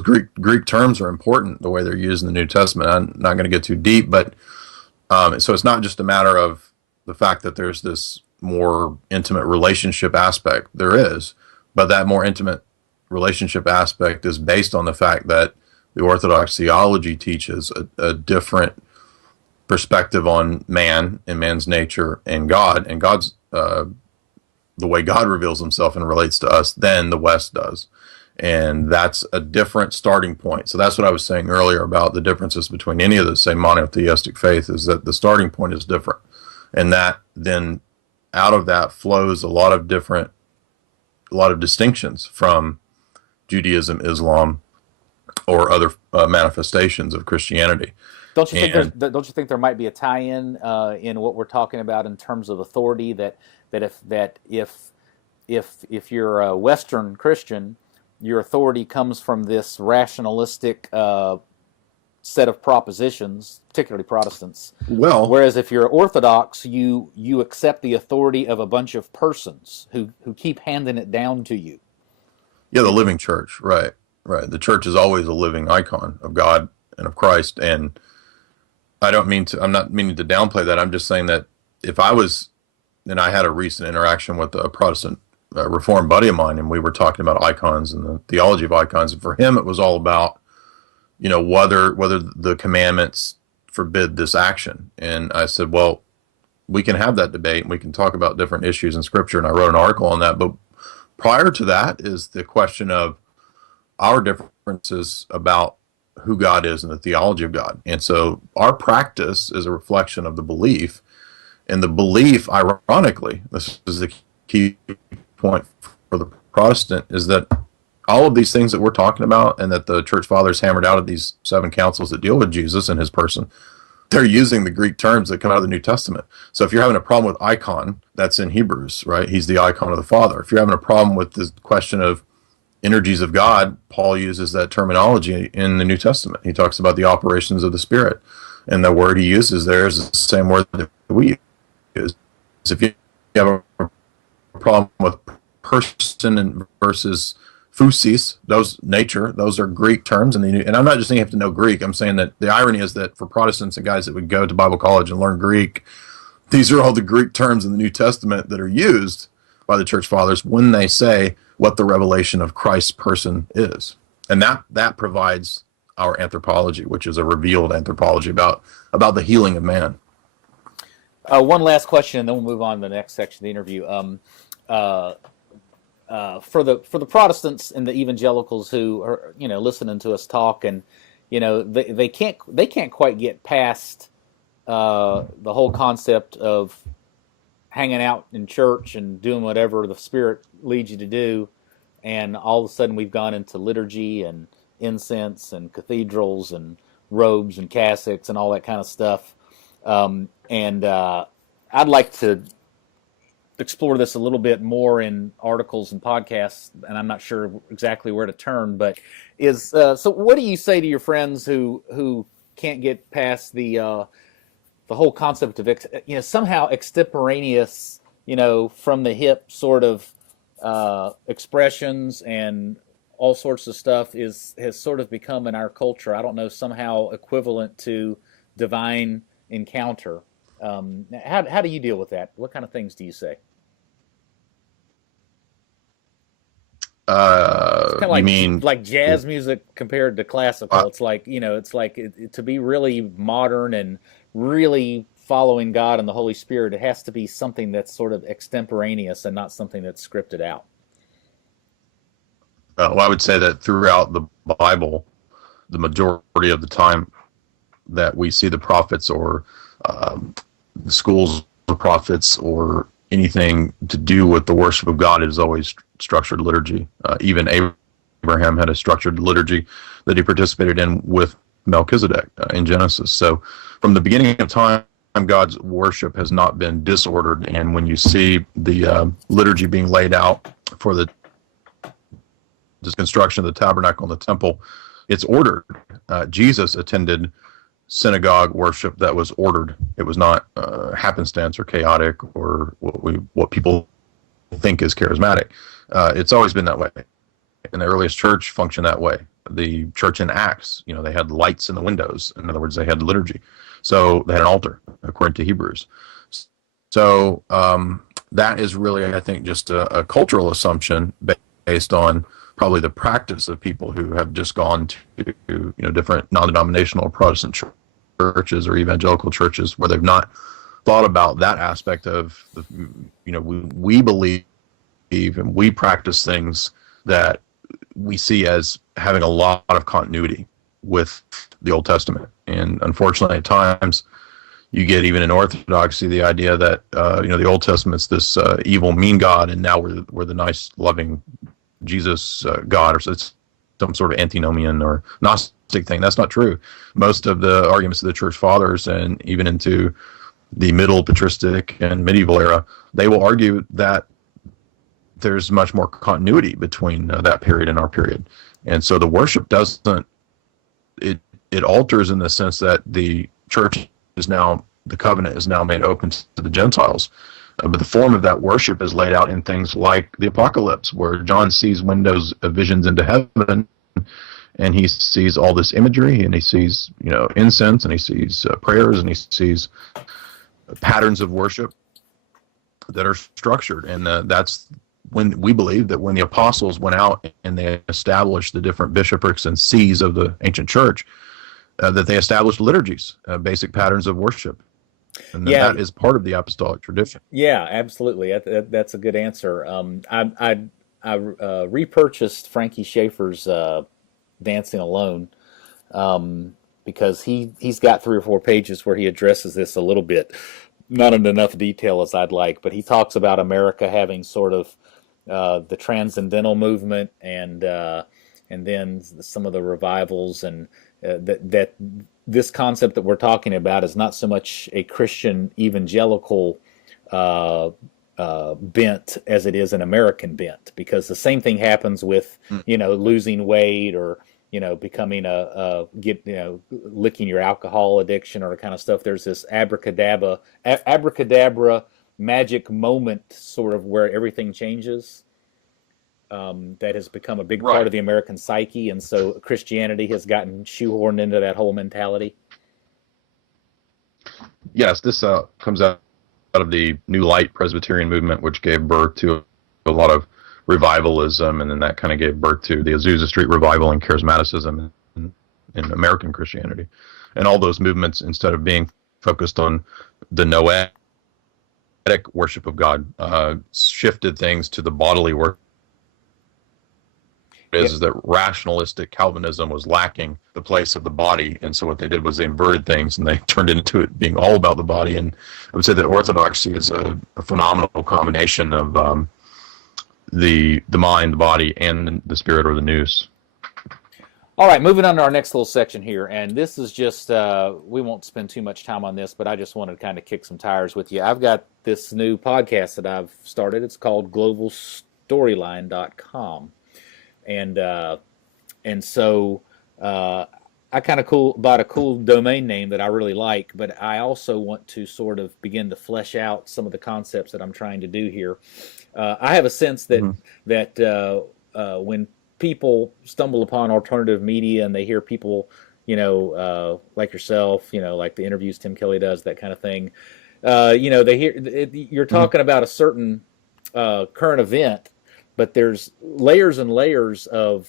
Greek terms are important, the way they're used in the New Testament. I'm not going to get too deep, but so it's not just a matter of the fact that there's this more intimate relationship aspect. There is, but that more intimate relationship aspect is based on the fact that the Orthodox theology teaches a different perspective on man and man's nature and God, and God's the way God reveals himself and relates to us than the West does. And that's a different starting point. So that's what I was saying earlier about the differences between any of the, say, monotheistic faith, is that the starting point is different. And that then out of that flows a lot of distinctions from Judaism, Islam, or other manifestations of Christianity. Don't you think there might be a tie-in in what we're talking about in terms of authority, that if you're a Western Christian, your authority comes from this rationalistic set of propositions, particularly Protestants. Well, whereas if you're Orthodox, you accept the authority of a bunch of persons who keep handing it down to you. Yeah, the living church, right. The church is always a living icon of God and of Christ, and I'm not meaning to downplay that. I'm just saying that if I was, and I had a recent interaction with a Protestant Reformed buddy of mine, and we were talking about icons and the theology of icons, and for him it was all about, whether the commandments forbid this action. And I said, well, we can have that debate, and we can talk about different issues in Scripture, and I wrote an article on that. But prior to that is the question of our differences about who God is and the theology of God. And so our practice is a reflection of the belief, and the belief, ironically, this is the key point for the Protestant, is that all of these things that we're talking about and that the church fathers hammered out of these 7 councils that deal with Jesus and his person, they're using the Greek terms that come out of the New Testament. So if you're having a problem with icon, that's in Hebrews, right? He's the icon of the Father. If you're having a problem with the question of energies of God, Paul uses that terminology in the New Testament. He talks about the operations of the Spirit, and the word he uses there is the same word that we use. If you have a problem with person versus physis, those nature, those are Greek terms, and I'm not just saying you have to know Greek. I'm saying that the irony is that for Protestants and guys that would go to Bible college and learn Greek, these are all the Greek terms in the New Testament that are used by the church fathers when they say what the revelation of Christ's person is, and that provides our anthropology, which is a revealed anthropology about the healing of man. One last question, and then we'll move on to the next section of the interview. For the Protestants and the evangelicals who are listening to us talk, and they can't quite get past the whole concept of hanging out in church and doing whatever the Spirit leads you to do, and all of a sudden we've gone into liturgy and incense and cathedrals and robes and cassocks and all that kind of stuff. And I'd like to explore this a little bit more in articles and podcasts, and I'm not sure exactly where to turn, but so what do you say to your friends who can't get past the whole concept of somehow extemporaneous, from the hip sort of expressions and all sorts of stuff has sort of become in our culture, I don't know, somehow equivalent to divine encounter. How do you deal with that? What kind of things do you say? It's kind of like, You mean like jazz music compared to classical. It's like to be really modern and really following God and the Holy Spirit, it has to be something that's sort of extemporaneous and not something that's scripted out. well, I would say that throughout the Bible, the majority of the time that we see the prophets or the schools of prophets or anything to do with the worship of God is always structured liturgy. Even Abraham had a structured liturgy that he participated in with Melchizedek in Genesis. So from the beginning of time, God's worship has not been disordered. And when you see the liturgy being laid out for the construction of the tabernacle and the temple, it's ordered. Jesus attended synagogue worship that was ordered. It was not happenstance or chaotic or what people think is charismatic. It's always been that way. And the earliest church functioned that way. The church in Acts, they had lights in the windows. In other words, they had liturgy. So they had an altar, according to Hebrews. So that is really, I think, just a cultural assumption based on probably the practice of people who have just gone to different non-denominational Protestant churches or evangelical churches where they've not thought about that aspect of we believe and we practice things that we see as having a lot of continuity with the Old Testament. And unfortunately, at times you get even in Orthodoxy the idea that the Old Testament's this evil, mean God, and now we're the nice, loving Jesus God, or so it's some sort of antinomian or Gnostic thing. That's not true. Most of the arguments of the Church Fathers and even into the middle patristic and medieval era, they will argue that there's much more continuity between that period and our period. And so the worship it alters in the sense that the church is now, the covenant is now made open to the Gentiles. But the form of that worship is laid out in things like the Apocalypse, where John sees windows of visions into heaven, and he sees all this imagery, and he sees, incense, and he sees prayers, and he sees patterns of worship that are structured. And that's when we believe that when the apostles went out and they established the different bishoprics and sees of the ancient church, that they established liturgies, basic patterns of worship. And that is part of the apostolic tradition. Yeah, absolutely. That's a good answer. I repurchased Frankie Schaeffer's Dancing Alone because he's got 3 or 4 pages where he addresses this a little bit, not in enough detail as I'd like, but he talks about America having sort of the transcendental movement and then some of the revivals, and that this concept that we're talking about is not so much a Christian evangelical bent as it is an American bent, because the same thing happens with losing weight or becoming licking your alcohol addiction or the kind of stuff. There's this abracadabra magic moment sort of where everything changes. that has become a big Right. part of the American psyche, and so Christianity has gotten shoehorned into that whole mentality. Yes, this comes out of the New Light Presbyterian movement, which gave birth to a lot of revivalism, and then that kind of gave birth to the Azusa Street revival and charismaticism in American Christianity. And all those movements, instead of being focused on the noetic worship of God, shifted things to the bodily worship. Is that rationalistic Calvinism was lacking the place of the body, and so what they did was they inverted things and they turned it into it being all about the body. And I would say that Orthodoxy is a phenomenal combination of the mind, the body, and the spirit or the nous. All right, moving on to our next little section here, and this is just, we won't spend too much time on this, but I just wanted to kind of kick some tires with you. I've got this new podcast that I've started. It's called globalstoryline.com. And so I kind of bought a cool domain name that I really like, but I also want to sort of begin to flesh out some of the concepts that I'm trying to do here. I have a sense that when people stumble upon alternative media and they hear people, like yourself, like the interviews Tim Kelly does, that kind of thing, they hear you're talking about a certain current event, but there's layers and layers of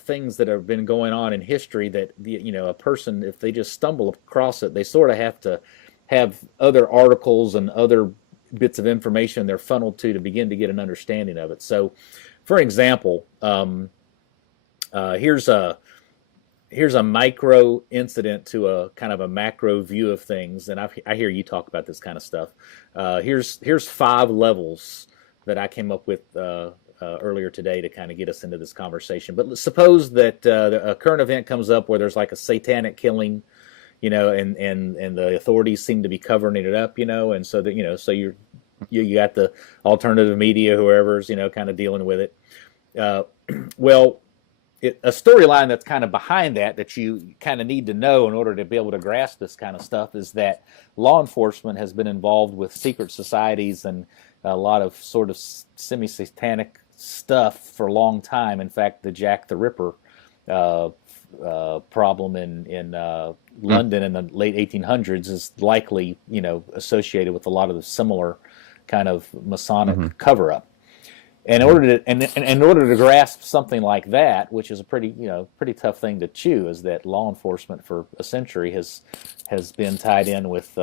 things that have been going on in history that a person, if they just stumble across it, they sort of have to have other articles and other bits of information they're funneled to begin to get an understanding of it. So, for example, here's a micro incident to a kind of a macro view of things, and I hear you talk about this kind of stuff. Here's 5 levels that I came up with earlier today to kind of get us into this conversation. But suppose that a current event comes up where there's like a satanic killing, and the authorities seem to be covering it up, and so that so you got the alternative media, whoever's kind of dealing with it. Well, a storyline that's kind of behind that you kind of need to know in order to be able to grasp this kind of stuff is that law enforcement has been involved with secret societies and a lot of sort of semi-satanic stuff for a long time. In fact, the Jack the Ripper problem in London in the late 1800s is likely, associated with a lot of the similar kind of Masonic cover-up. And in order to grasp something like that, which is a pretty tough thing to chew, is that law enforcement for a century has been tied in with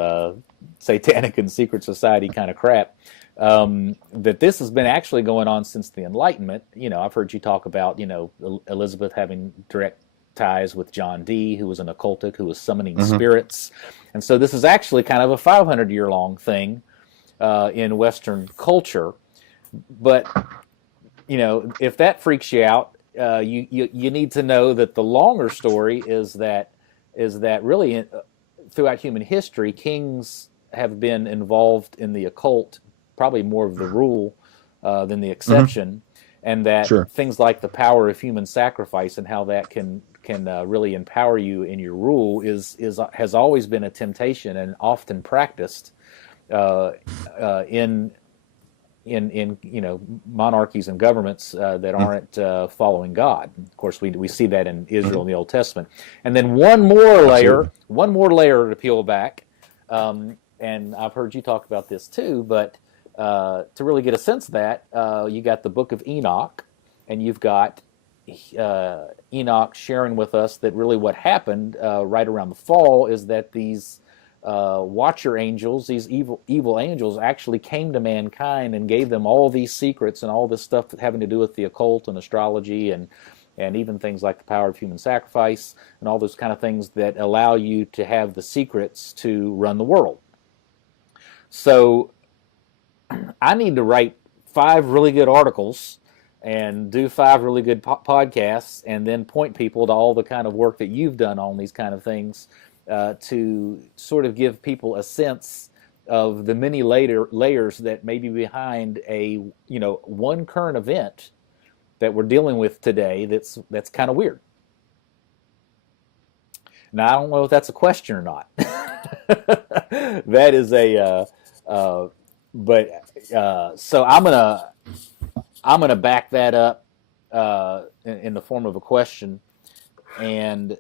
satanic and secret society kind of crap. That this has been actually going on since the Enlightenment. I've heard you talk about Elizabeth having direct ties with John Dee, who was an occultic who was summoning spirits, and so this is actually kind of a 500-year-long thing in Western culture. But if that freaks you out, you need to know that the longer story is that really throughout human history, kings have been involved in the occult, probably more of the rule than the exception, and that things like the power of human sacrifice and how that can really empower you in your rule has always been a temptation and often practiced in monarchies and governments that aren't following God. Of course, we see that in Israel in the Old Testament. And then one more layer to peel back. And I've heard you talk about this too. But to really get a sense of that, you got the Book of Enoch, and you've got Enoch sharing with us that really what happened right around the fall is that these watcher angels, these evil angels, actually came to mankind and gave them all these secrets and all this stuff having to do with the occult and astrology and even things like the power of human sacrifice and all those kind of things that allow you to have the secrets to run the world. So I need to write 5 really good articles and do 5 really good podcasts and then point people to all the kind of work that you've done on these kind of things to sort of give people a sense of the many layers that may be behind one current event that we're dealing with today that's kind of weird. Now, I don't know if that's a question or not. That is so I'm I'm going to back that up in the form of a question and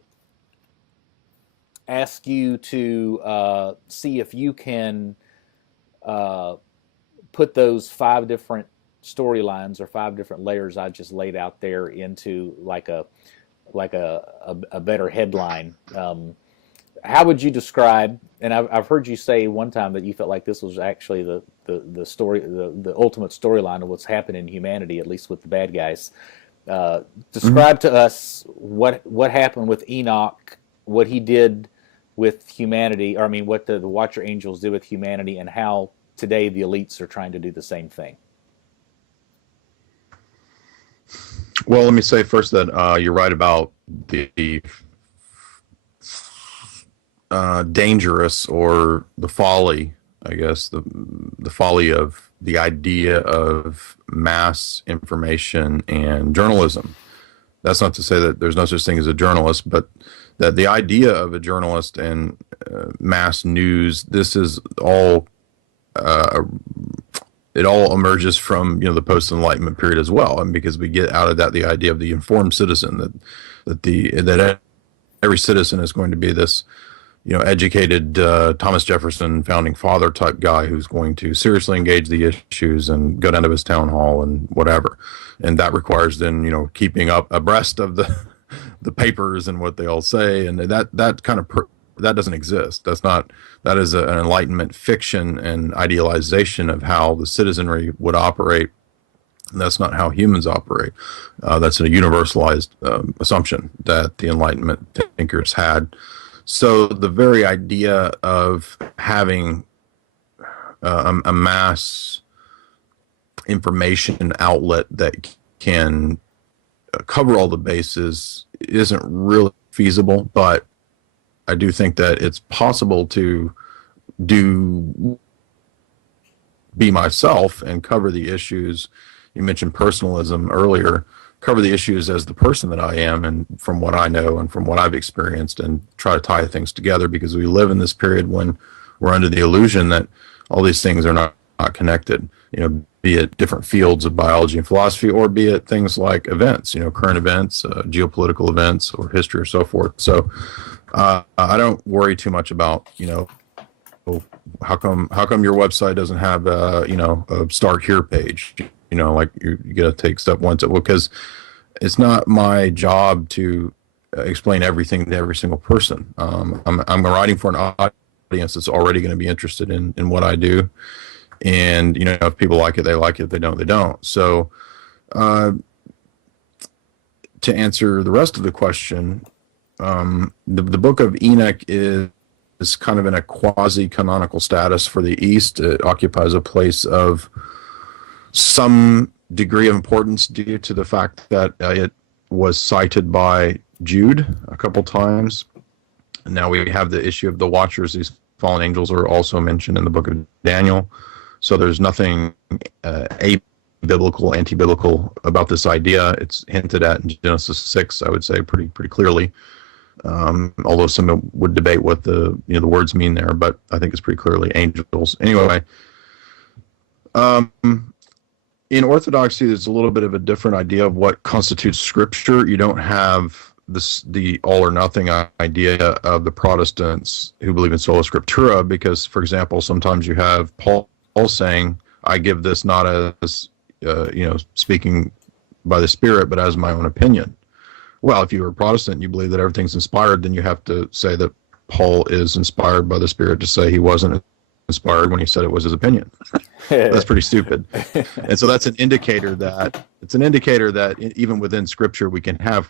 ask you to see if you can put those 5 different storylines or 5 different layers I just laid out there into like a better headline. How would you describe? And I've heard you say one time that you felt like this was actually the story, the ultimate storyline of what's happened in humanity, at least with the bad guys. Describe to us what happened with Enoch, what he did with humanity, or I mean, what the Watcher Angels did with humanity, and how today the elites are trying to do the same thing. Well, let me say first that you're right about the dangerous, or the folly, I guess, the folly of the idea of mass information and journalism. That's not to say that there's no such thing as a journalist, but that the idea of a journalist and mass news, this is all it all emerges from the post-Enlightenment period as well, and because we get out of that the idea of the informed citizen, that every citizen is going to be this educated Thomas Jefferson founding father type guy who's going to seriously engage the issues and go down to his town hall and whatever, and that requires then keeping up abreast of the papers and what they all say, and that kind of that doesn't exist. That is an Enlightenment fiction and idealization of how the citizenry would operate. And that's not how humans operate. That's a universalized assumption that the Enlightenment thinkers had. So the very idea of having a mass information outlet that can cover all the bases isn't really feasible, but I do think that it's possible to be myself and cover the issues. You mentioned personalism earlier. Cover the issues as the person that I am, and from what I know and from what I've experienced, and try to tie things together, because we live in this period when we're under the illusion that all these things are not connected. Be it different fields of biology and philosophy, or be it things like events, current events, geopolitical events, or history, or so forth. So I don't worry too much about, how come your website doesn't have a start here page? Like you got to take step one, because it's not my job to explain everything to every single person. I'm writing for an audience that's already going to be interested in what I do. And, if people like it, they like it. If they don't, they don't. So to answer the rest of the question, the book of Enoch is kind of in a quasi-canonical status for the East. It occupies a place of some degree of importance due to the fact that it was cited by Jude a couple times. And now we have the issue of the Watchers. These fallen angels are also mentioned in the book of Daniel. So there's nothing abiblical, anti-biblical about this idea. It's hinted at in Genesis 6, I would say, pretty clearly. Although some would debate what the words mean there, but I think it's pretty clearly angels. Anyway, in Orthodoxy, there's a little bit of a different idea of what constitutes Scripture. You don't have the all or nothing idea of the Protestants who believe in sola scriptura, because, for example, sometimes you have Paul saying, "I give this not as speaking by the Spirit, but as my own opinion." Well, if you're a Protestant and you believe that everything's inspired, then you have to say that Paul is inspired by the Spirit to say he wasn't inspired when he said it was his opinion. That's pretty stupid. And so that's an indicator that even within Scripture we can have.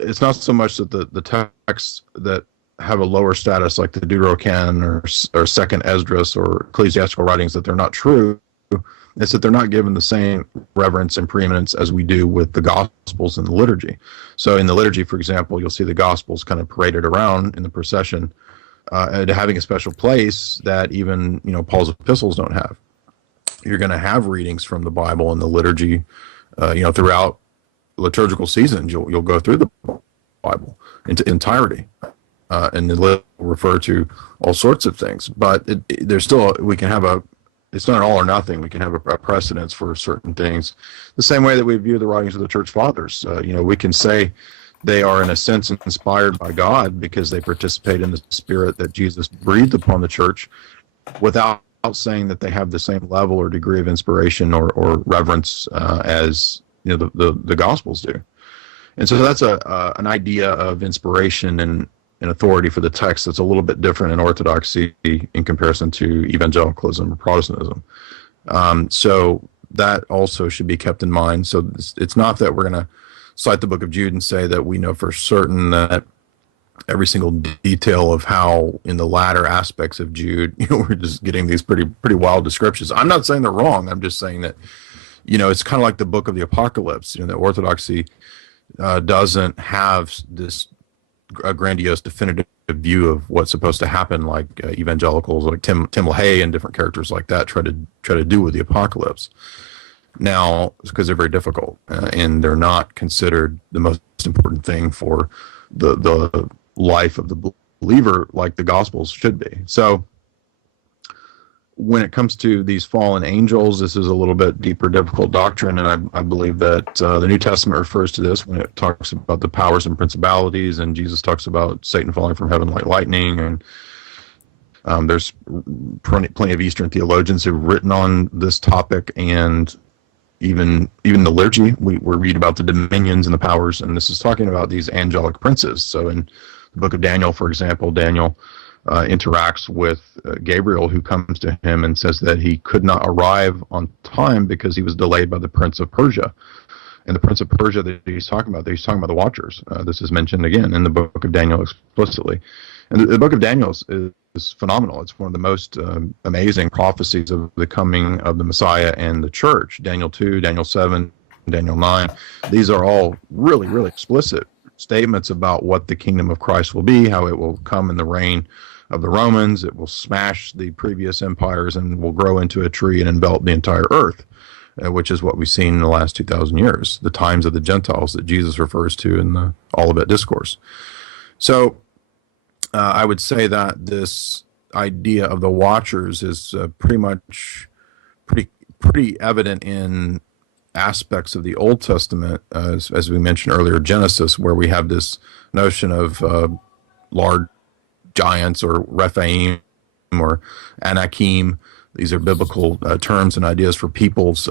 It's not so much that the texts that have a lower status, like the Deuterocanon or Second Esdras or ecclesiastical writings, that they're not true. It's that they're not given the same reverence and preeminence as we do with the Gospels and the liturgy. So in the liturgy, for example, you'll see the Gospels kind of paraded around in the procession, having a special place that even Paul's epistles don't have. You're going to have readings from the Bible and the liturgy, throughout liturgical seasons. You'll go through the Bible into entirety, and then refer to all sorts of things. But there's still we can have it's not all or nothing. We can have a precedence for certain things, the same way that we view the writings of the church fathers. We can say they are in a sense inspired by God because they participate in the spirit that Jesus breathed upon the church, without saying that they have the same level or degree of inspiration or reverence as the Gospels do. And so that's an idea of inspiration and authority for the text that's a little bit different in Orthodoxy in comparison to evangelicalism or Protestantism. So that also should be kept in mind. So it's not that we're going to cite the book of Jude and say that we know for certain that every single detail of how in the latter aspects of Jude, we're just getting these pretty wild descriptions. I'm not saying they're wrong. I'm just saying that, it's kind of like the book of the Apocalypse. The Orthodoxy doesn't have this grandiose definitive view of what's supposed to happen, like evangelicals like Tim LaHaye and different characters like that try to do with the Apocalypse. Now, because they're very difficult and they're not considered the most important thing for the life of the believer like the Gospels should be. So when it comes to these fallen angels, this is a little bit deeper, difficult doctrine, and I believe that the New Testament refers to this when it talks about the powers and principalities, and Jesus talks about Satan falling from heaven like lightning, and there's plenty of Eastern theologians who've written on this topic, and even the liturgy, we read about the dominions and the powers, and this is talking about these angelic princes. So in the book of Daniel, for example, Daniel interacts with Gabriel, who comes to him and says that he could not arrive on time because he was delayed by the prince of Persia. And the prince of Persia that he's talking about the Watchers. This is mentioned again in the book of Daniel explicitly. And the book of Daniel is phenomenal. It's one of the most amazing prophecies of the coming of the Messiah and the church. Daniel 2, Daniel 7, Daniel 9. These are all really, really explicit statements about what the kingdom of Christ will be, how it will come in the reign of the Romans. It will smash the previous empires and will grow into a tree and envelop the entire earth, which is what we've seen in the last 2,000 years, the times of the Gentiles that Jesus refers to in the Olivet Discourse. So I would say that this idea of the Watchers is pretty evident in aspects of the Old Testament, as we mentioned earlier, Genesis, where we have this notion of large giants or Rephaim or Anakim. These are biblical terms and ideas for peoples.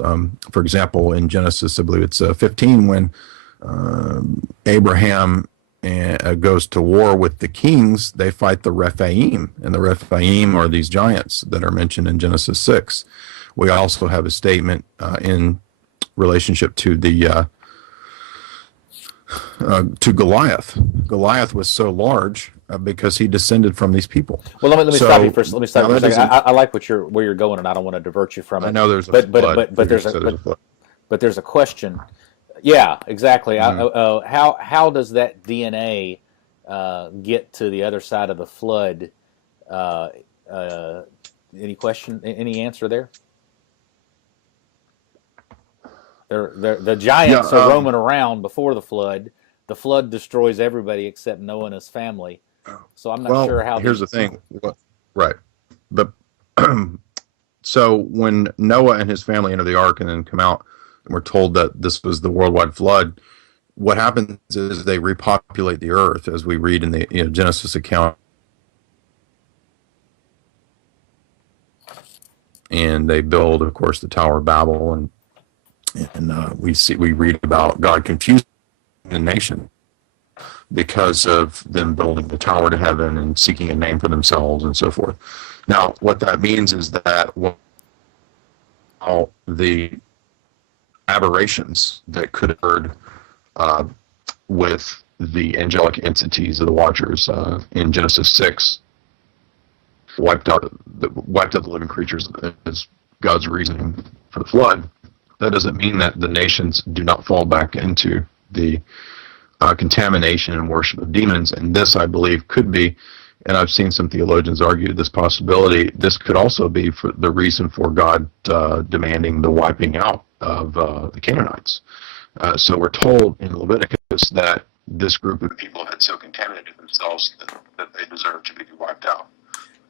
For example, in Genesis, I believe it's 15, when Abraham goes to war with the kings, they fight the Rephaim, and the Rephaim are these giants that are mentioned in Genesis 6. We also have a statement in relationship to the to Goliath. Goliath was so large because he descended from these people. Well, let me stop you for a second. I like where you're going, and I don't want to divert you from it. I know there's but there's a question. Yeah, exactly. Mm-hmm. How does that DNA get to the other side of the flood? Any question? Any answer there? The giants are roaming around before the flood. The flood destroys everybody except Noah and his family. So I'm not sure how. Here's the thing, right? But so when Noah and his family enter the ark and then come out, and we're told that this was the worldwide flood, what happens is they repopulate the earth, as we read in the Genesis account, and they build, of course, the Tower of Babel, and we read about God confusing the nation because of them building the tower to heaven and seeking a name for themselves and so forth. Now, what that means is that the aberrations that could have occurred with the angelic entities of the Watchers in Genesis 6 wiped out the living creatures as God's reasoning for the flood. That doesn't mean that the nations do not fall back into the contamination and worship of demons. And this, I believe, could be, and I've seen some theologians argue this possibility, this could also be for the reason for God demanding the wiping out of the Canaanites. So we're told in Leviticus that this group of people had so contaminated themselves that they deserve to be wiped out.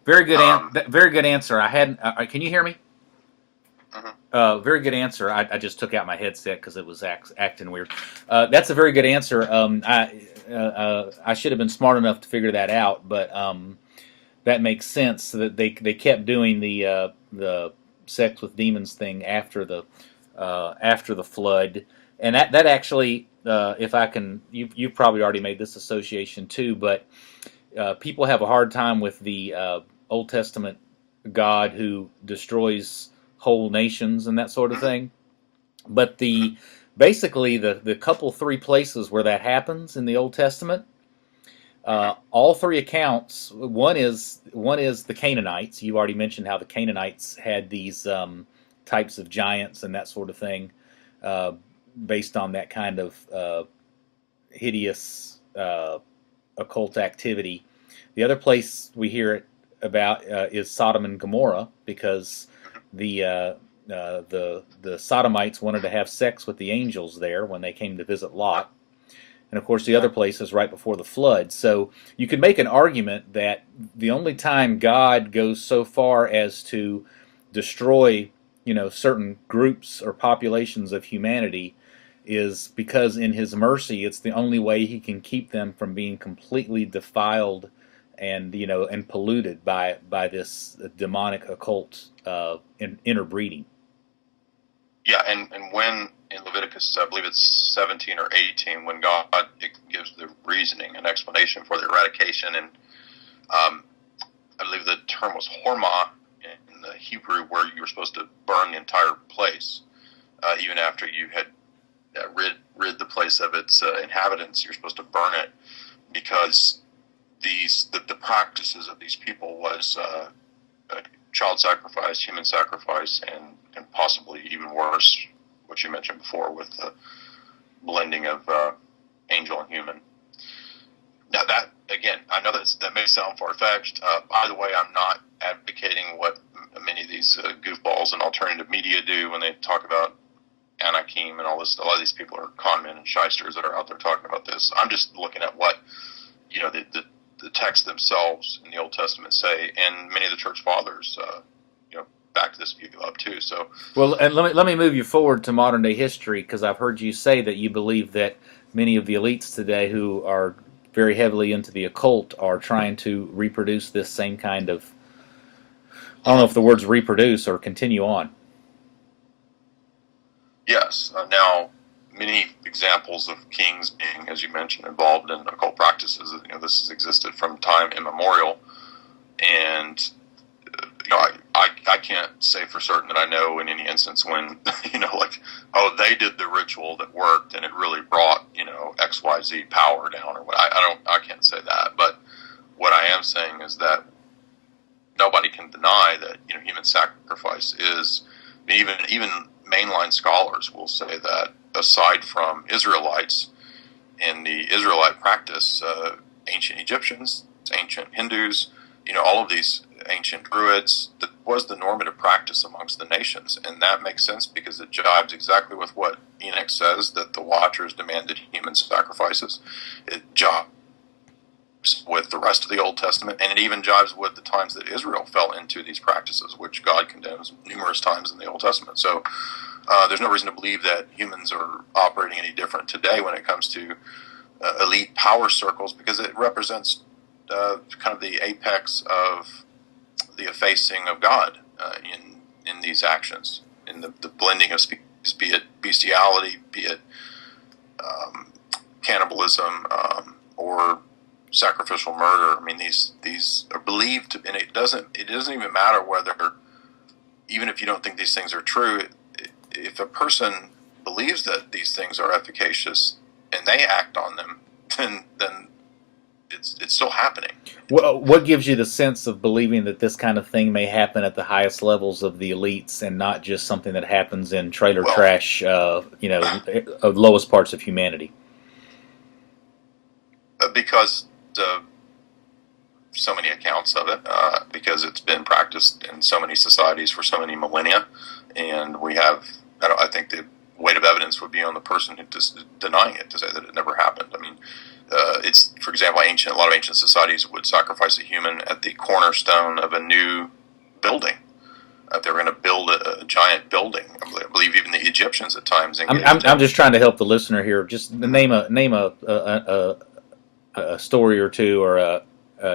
Very good, very good answer. I hadn't. Can you hear me? Very good answer. I just took out my headset because it was acting weird. That's a very good answer. I should have been smart enough to figure that out, but that makes sense. So that they kept doing the sex with demons thing after the flood, and that actually, if I can, you've probably already made this association too, but people have a hard time with the Old Testament God who destroys whole nations and that sort of thing. But basically the couple three places where that happens in the Old Testament, all three accounts. One is the Canaanites. You already mentioned how the Canaanites had these types of giants and that sort of thing, based on that kind of hideous occult activity. The other place we hear it about is Sodom and Gomorrah, because the Sodomites wanted to have sex with the angels there when they came to visit Lot. And of course, the other place is right before the flood. So you could make an argument that the only time God goes so far as to destroy, certain groups or populations of humanity is because in His mercy, it's the only way He can keep them from being completely defiled and polluted by this demonic occult interbreeding. Yeah, and when in Leviticus, I believe it's 17 or 18, when God gives the reasoning and explanation for the eradication, and I believe the term was horma in the Hebrew, where you were supposed to burn the entire place, even after you had rid the place of its inhabitants. You're supposed to burn it because the practices of these people was child sacrifice, human sacrifice, and possibly even worse, what you mentioned before with the blending of angel and human. Now that, again, I know that may sound far-fetched. By the way, I'm not advocating what many of these goofballs and alternative media do when they talk about Anakim and all this. A lot of these people are con men and shysters that are out there talking about this. I'm just looking at what the texts themselves in the Old Testament say, and many of the church fathers, back this view up too. So, well, and let me move you forward to modern day history, because I've heard you say that you believe that many of the elites today who are very heavily into the occult are trying to reproduce this same kind of, I don't know if the word's reproduce or continue on. Yes. Now, many examples of kings being, as you mentioned, involved in occult practices. This has existed from time immemorial, and I can't say for certain that I know in any instance when they did the ritual that worked and it really brought XYZ power down or what. I can't say that, but what I am saying is that nobody can deny that human sacrifice is. Even mainline scholars will say that aside from Israelites in the Israelite practice, ancient Egyptians, ancient Hindus, all of these ancient Druids, that was the normative practice amongst the nations. And that makes sense because it jives exactly with what Enoch says, that the Watchers demanded human sacrifices. It jives with the rest of the Old Testament, and it even jives with the times that Israel fell into these practices, which God condemns numerous times in the Old Testament. So there's no reason to believe that humans are operating any different today when it comes to elite power circles, because it represents kind of the apex of the effacing of God in these actions, in the blending of species, be it bestiality, be it cannibalism, or sacrificial murder. I mean, these are believed to, and it doesn't even matter whether, even if you don't think these things are true, if a person believes that these things are efficacious and they act on them, then it's still happening. Well, what gives you the sense of believing that this kind of thing may happen at the highest levels of the elites and not just something that happens in trailer trash, lowest parts of humanity? Because so many accounts of it, because it's been practiced in so many societies for so many millennia, and we have, I think the weight of evidence would be on the person who's denying it to say that it never happened. I mean, it's, for example, a lot of ancient societies would sacrifice a human at the cornerstone of a new building. they were going to build a giant building. I believe even the Egyptians at times. I'm just trying to help the listener here. Just name a story or two, or a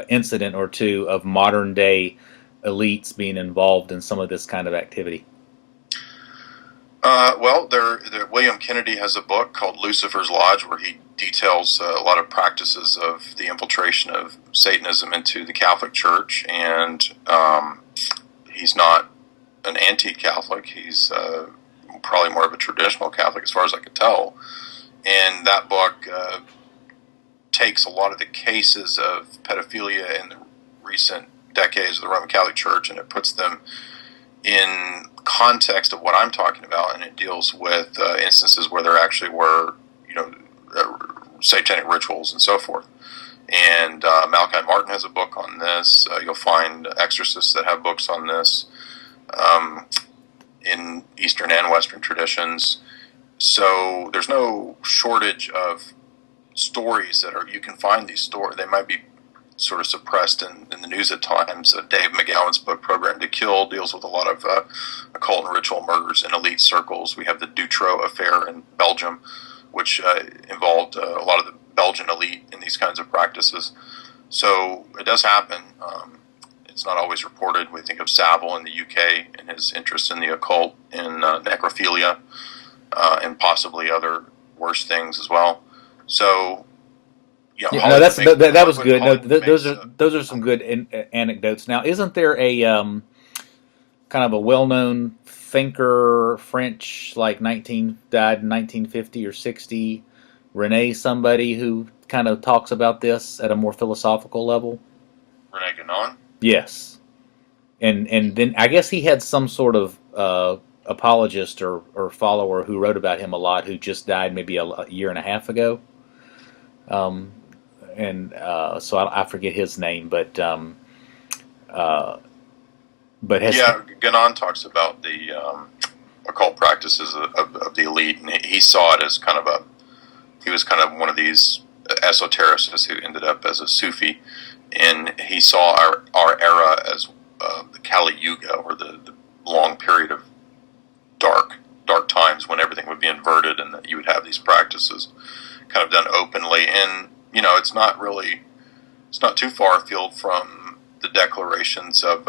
incident or two of modern day elites being involved in some of this kind of activity. Well, William Kennedy has a book called Lucifer's Lodge, where he details a lot of practices of the infiltration of Satanism into the Catholic Church, and he's not an anti-Catholic. He's probably more of a traditional Catholic, as far as I could tell. And that book takes a lot of the cases of pedophilia in the recent decades of the Roman Catholic Church, and it puts them in context of what I'm talking about, and it deals with instances where there actually were, satanic rituals and so forth. And Malachi Martin has a book on this. You'll find exorcists that have books on this in Eastern and Western traditions. So there's no shortage of stories you can find these stories. They might be sort of suppressed in the news at times. Dave McGowan's book, Program to Kill, deals with a lot of occult and ritual murders in elite circles. We have the Dutroux affair in Belgium, which involved a lot of the Belgian elite in these kinds of practices. So it does happen. It's not always reported. We think of Savile in the UK and his interest in the occult, in necrophilia, and possibly other worse things as well. So, no, that was good. No, those are some good anecdotes. Now, isn't there a kind of a well-known thinker, French, like died in 1950 or 60, Rene somebody, who kind of talks about this at a more philosophical level? Rene Guénon? Yes. And then I guess he had some sort of apologist or follower who wrote about him a lot, who just died maybe a year and a half ago. So I forget his name, but Guénon talks about the occult practices of the elite, and he saw it as he was kind of one of these esotericists who ended up as a Sufi, and he saw our era as the Kali Yuga, or the long period of dark times when everything would be inverted, and that you would have these practices kind of done openly. And it's not too far afield from the declarations of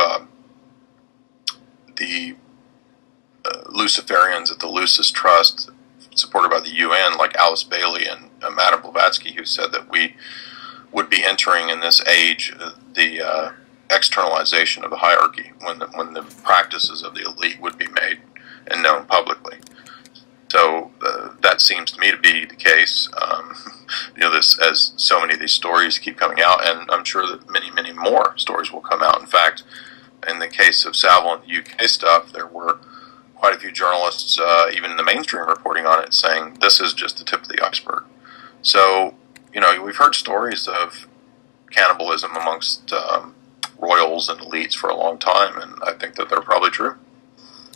the Luciferians at the Lucis Trust, supported by the UN, like Alice Bailey and Madame Blavatsky, who said that we would be entering in this age the externalization of the hierarchy, when the practices of the elite would be made and known publicly. So that seems to me to be the case. This, as so many of these stories keep coming out, and I'm sure that many, many more stories will come out. In fact, in the case of Savile and the UK stuff, there were quite a few journalists, even in the mainstream, reporting on it, saying this is just the tip of the iceberg. So, we've heard stories of cannibalism amongst royals and elites for a long time, and I think that they're probably true.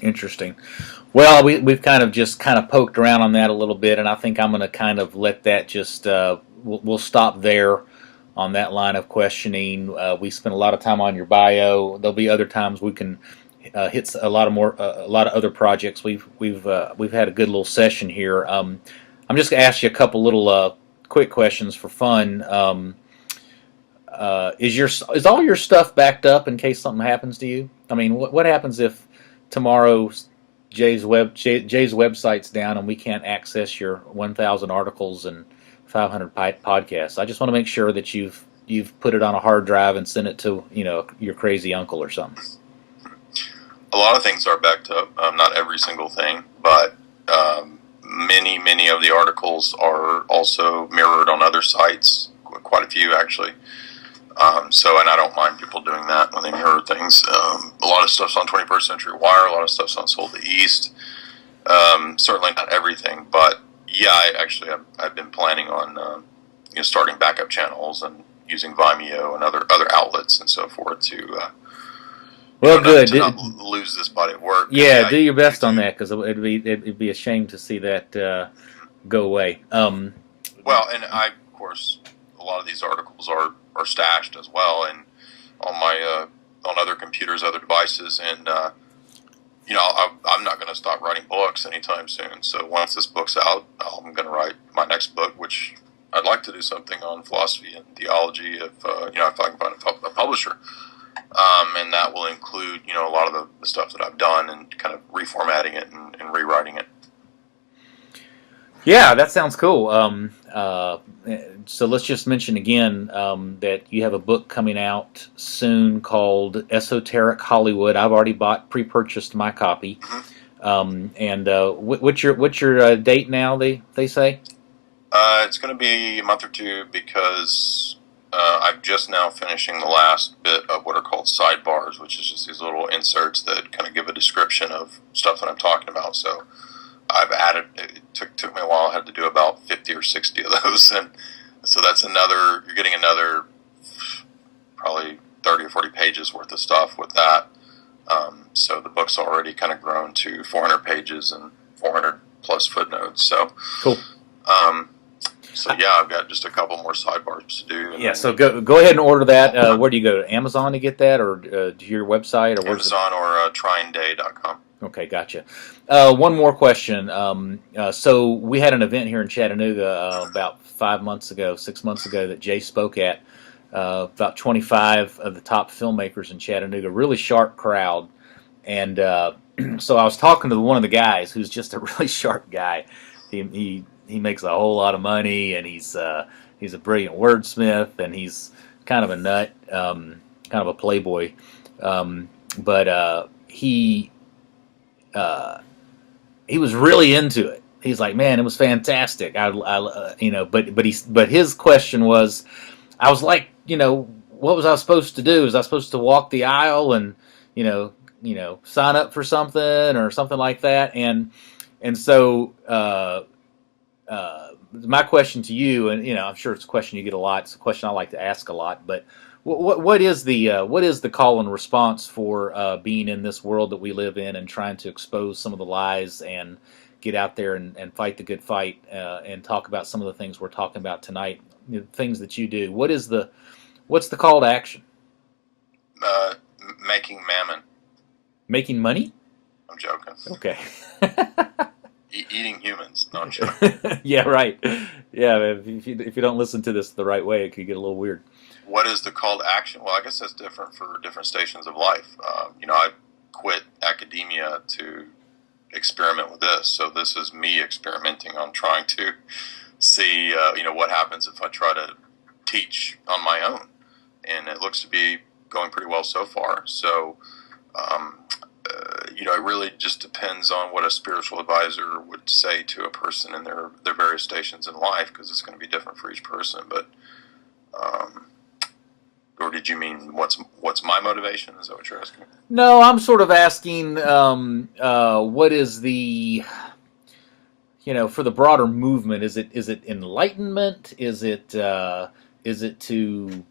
Interesting. Well, we've kind of poked around on that a little bit, and I think I'm going to kind of let that just we'll stop there on that line of questioning. We spent a lot of time on your bio. There'll be other times we can hit a lot of other projects. We've had a good little session here. I'm just going to ask you a couple little quick questions for fun. Is all your stuff backed up in case something happens to you? I mean, what happens if tomorrow Jay's website's down and we can't access your 1,000 articles and 500 podcasts? I just want to make sure that you've put it on a hard drive and sent it to your crazy uncle or something. A lot of things are backed up. Not every single thing, but many of the articles are also mirrored on other sites. Quite a few, actually. And I don't mind people doing that when they mirror things. A lot of stuff's on 21st Century Wire. A lot of stuff's on Soul to East. Certainly not everything, but yeah, I've been planning on starting backup channels and using Vimeo and other outlets and so forth to not lose this body of work. Yeah, do your best on that, because it'd be a shame to see that go away. Well, and of course, a lot of these articles are stashed as well, and on my on other computers, other devices, and I'm not going to stop writing books anytime soon. So once this book's out, I'm going to write my next book, which I'd like to do something on philosophy and theology if I can find a publisher. And that will include, a lot of the stuff that I've done and kind of reformatting it and rewriting it. Yeah, that sounds cool. So let's just mention again that you have a book coming out soon called Esoteric Hollywood. I've already pre-purchased my copy. And what's your date now? They say it's going to be a month or two because I'm just now finishing the last bit of what are called sidebars, which is just these little inserts that kind of give a description of stuff that I'm talking about. So I've added. It took me a while. I had to do about 50 or 60 of those, and so that's another. You're getting another probably 30 or 40 pages worth of stuff with that. So the book's already kind of grown to 400 pages and 400 plus footnotes. So cool. So yeah, I've got just a couple more sidebars to do. Yeah, so go ahead and order that. Where do you go? To Amazon to get that, or to your website, or Amazon or tryingday.com. Okay, gotcha. One more question. So we had an event here in Chattanooga about 6 months ago that Jay spoke at. About 25 of the top filmmakers in Chattanooga, really sharp crowd. And so I was talking to one of the guys who's just a really sharp guy. He makes a whole lot of money, and he's a brilliant wordsmith, and he's kind of a nut, kind of a playboy. But he was really into it. He's like, man, it was fantastic. But his question was, I was like, what was I supposed to do? Was I supposed to walk the aisle and, sign up for something or something like that? And so, my question to you, and I'm sure it's a question you get a lot. It's a question I like to ask a lot. But what is the call and response for being in this world that we live in and trying to expose some of the lies and get out there and fight the good fight and talk about some of the things we're talking about tonight, things that you do? What's the call to action? Making mammon. Making money? I'm joking. Okay. Eating humans. No, I'm joking. Yeah, right. Yeah, if you don't listen to this the right way, it could get a little weird. What is the call to action? Well, I guess that's different for different stations of life. I quit academia to experiment with this. So this is me experimenting on trying to see, what happens if I try to teach on my own. And it looks to be going pretty well so far. So, it really just depends on what a spiritual advisor would say to a person in their various stations in life, because it's going to be different for each person. But, or did you mean what's my motivation? Is that what you're asking? No, I'm sort of asking what is the, for the broader movement? Is it enlightenment? Is it to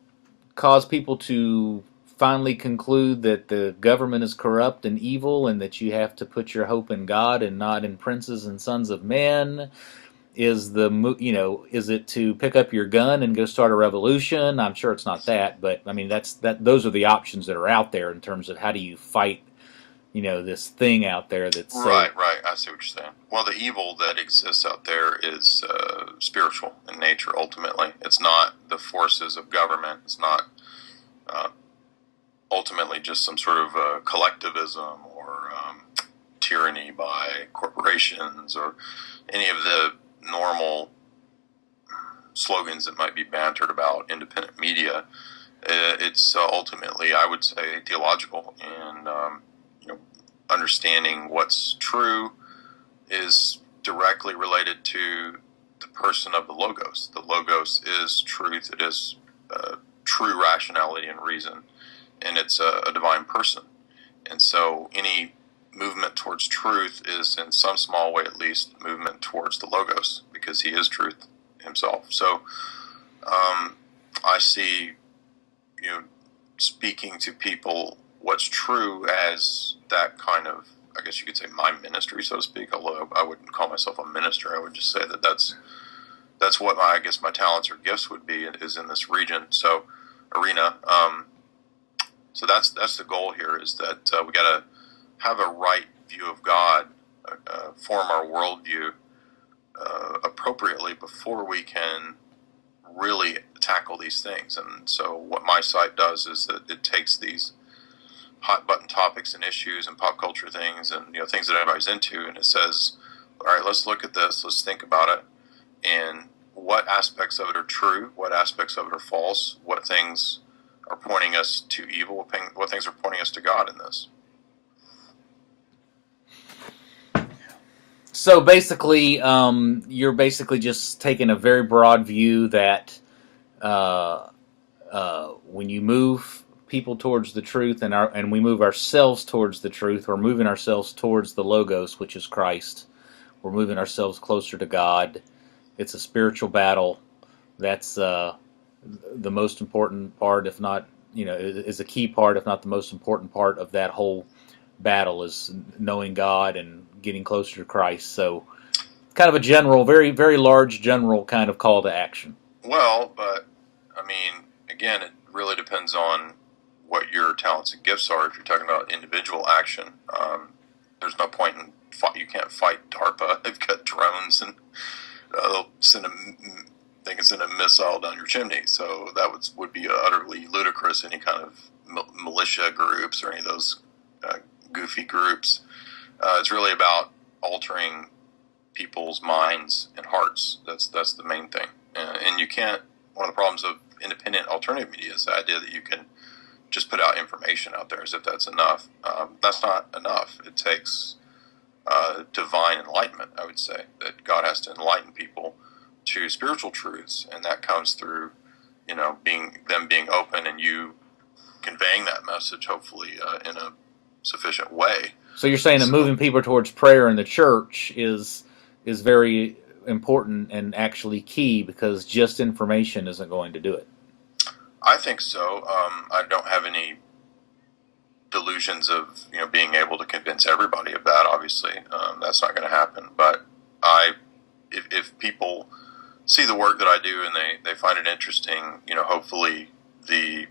cause people to finally conclude that the government is corrupt and evil, and that you have to put your hope in God and not in princes and sons of men? Is it to pick up your gun and go start a revolution? I'm sure it's not that, but I mean those are the options that are out there in terms of how do you fight, this thing out there that's right. I see what you're saying. Well, the evil that exists out there is spiritual in nature. Ultimately, it's not the forces of government. It's not ultimately just some sort of collectivism or tyranny by corporations or any of the normal slogans that might be bantered about independent media. It's ultimately, I would say, theological, and understanding what's true is directly related to the person of the Logos. The Logos is truth. It is true rationality and reason, and it's a divine person. And so any movement towards truth is, in some small way at least, movement towards the Logos, because he is truth himself. So I see, speaking to people what's true as that kind of, I guess you could say, my ministry, so to speak, although I wouldn't call myself a minister. I would just say that's what my talents or gifts would be, is in this arena. So that's the goal here, is that we got to have a right view of God, form our worldview appropriately before we can really tackle these things. And so what my site does is that it takes these hot button topics and issues and pop culture things and things that everybody's into, and it says, all right, let's look at this, let's think about it, and what aspects of it are true, what aspects of it are false, what things are pointing us to evil, what things are pointing us to God in this. So basically, you're basically just taking a very broad view that when you move people towards the truth and we move ourselves towards the truth, we're moving ourselves towards the Logos, which is Christ. We're moving ourselves closer to God. It's a spiritual battle. That's the most important part, if not, is a key part, if not the most important part of that whole battle, is knowing God and getting closer to Christ. So kind of a general, very, very large general kind of call to action. Well, but I mean, again, it really depends on what your talents and gifts are. If you're talking about individual action, there's no point in you can't fight DARPA. They've got drones and they'll send they can send a missile down your chimney. So that would be utterly ludicrous. Any kind of militia groups or any of those goofy groups. It's really about altering people's minds and hearts. That's the main thing. And you can't. One of the problems of independent alternative media is the idea that you can just put out information out there as if that's enough. That's not enough. It takes divine enlightenment, I would say, that God has to enlighten people to spiritual truths, and that comes through, being open and you conveying that message, hopefully, in a sufficient way. So you're saying that moving people towards prayer in the church is very important and actually key, because just information isn't going to do it. I think so. I don't have any delusions of being able to convince everybody of that. Obviously, that's not going to happen. But if people see the work that I do and they find it interesting, hopefully the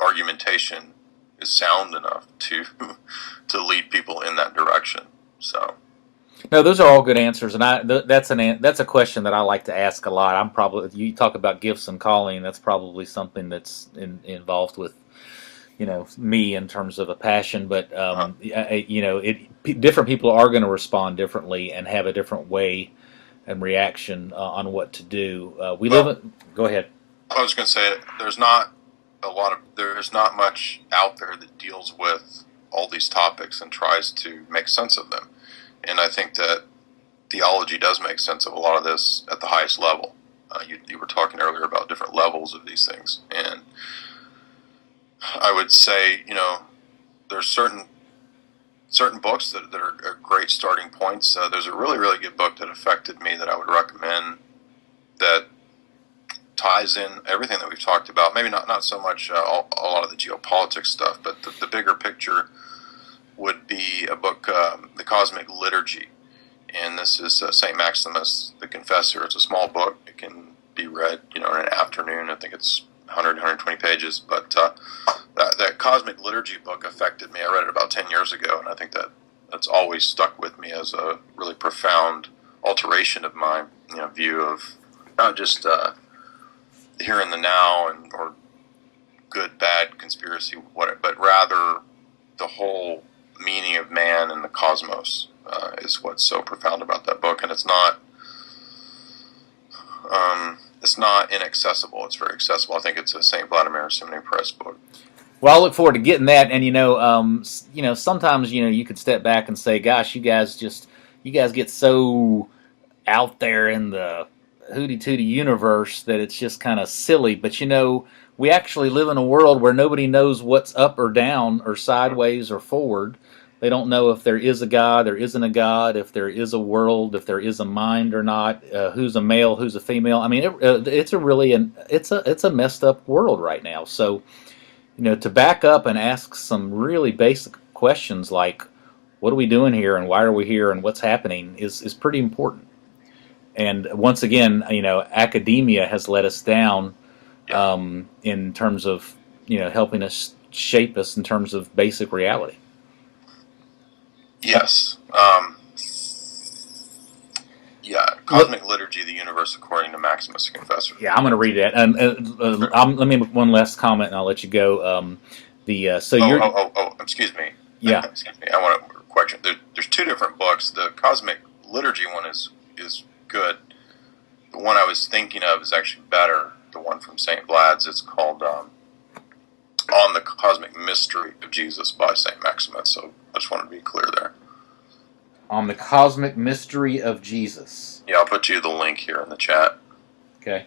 argumentation is sound enough to lead people in that direction. So. No, those are all good answers, and that's a question that I like to ask a lot. You talk about gifts and calling. That's probably something that's involved with me in terms of a passion. But different people are going to respond differently and have a different way and reaction on what to do. Go ahead. I was going to say there's not much out there that deals with all these topics and tries to make sense of them. And I think that theology does make sense of a lot of this at the highest level. You were talking earlier about different levels of these things. And I would say, there's certain books that are great starting points. There's a really, really good book that affected me that I would recommend that ties in everything that we've talked about. Maybe not so much a lot of the geopolitics stuff, but the bigger picture would be a book, The Cosmic Liturgy, and this is St. Maximus the Confessor. It's a small book. It can be read, in an afternoon. I think it's 120 pages, but that Cosmic Liturgy book affected me. I read it about 10 years ago, and I think that's always stuck with me as a really profound alteration of my view of not just here and the now or good, bad, conspiracy, but rather the whole meaning of man and the cosmos is what's so profound about that book. And it's not inaccessible. It's very accessible. I think it's a St. Vladimir Seminary Press book. Well, I look forward to getting that. And sometimes you could step back and say, "Gosh, you guys get so out there in the hooty-tooty universe that it's just kind of silly." But we actually live in a world where nobody knows what's up or down or sideways or forward. They don't know if there is a God, there isn't a God, if there is a world, if there is a mind or not, who's a male, who's a female. I mean, it's a messed up world right now. So, to back up and ask some really basic questions like, what are we doing here and why are we here and what's happening is pretty important. And once again, academia has let us down in terms of helping us shape us in terms of basic reality. Yes. Yeah, Cosmic Liturgy, the Universe According to Maximus the Confessor. Yeah, I'm going to read that. And let me make one last comment, and I'll let you go. Excuse me. Yeah. Excuse me. I want to correction. There's two different books. The Cosmic Liturgy one is good. The one I was thinking of is actually better. The one from St. Vlad's. It's called On the Cosmic Mystery of Jesus by St. Maximus. So I just wanted to be clear there. On the Cosmic Mystery of Jesus. Yeah, I'll put you the link here in the chat. Okay.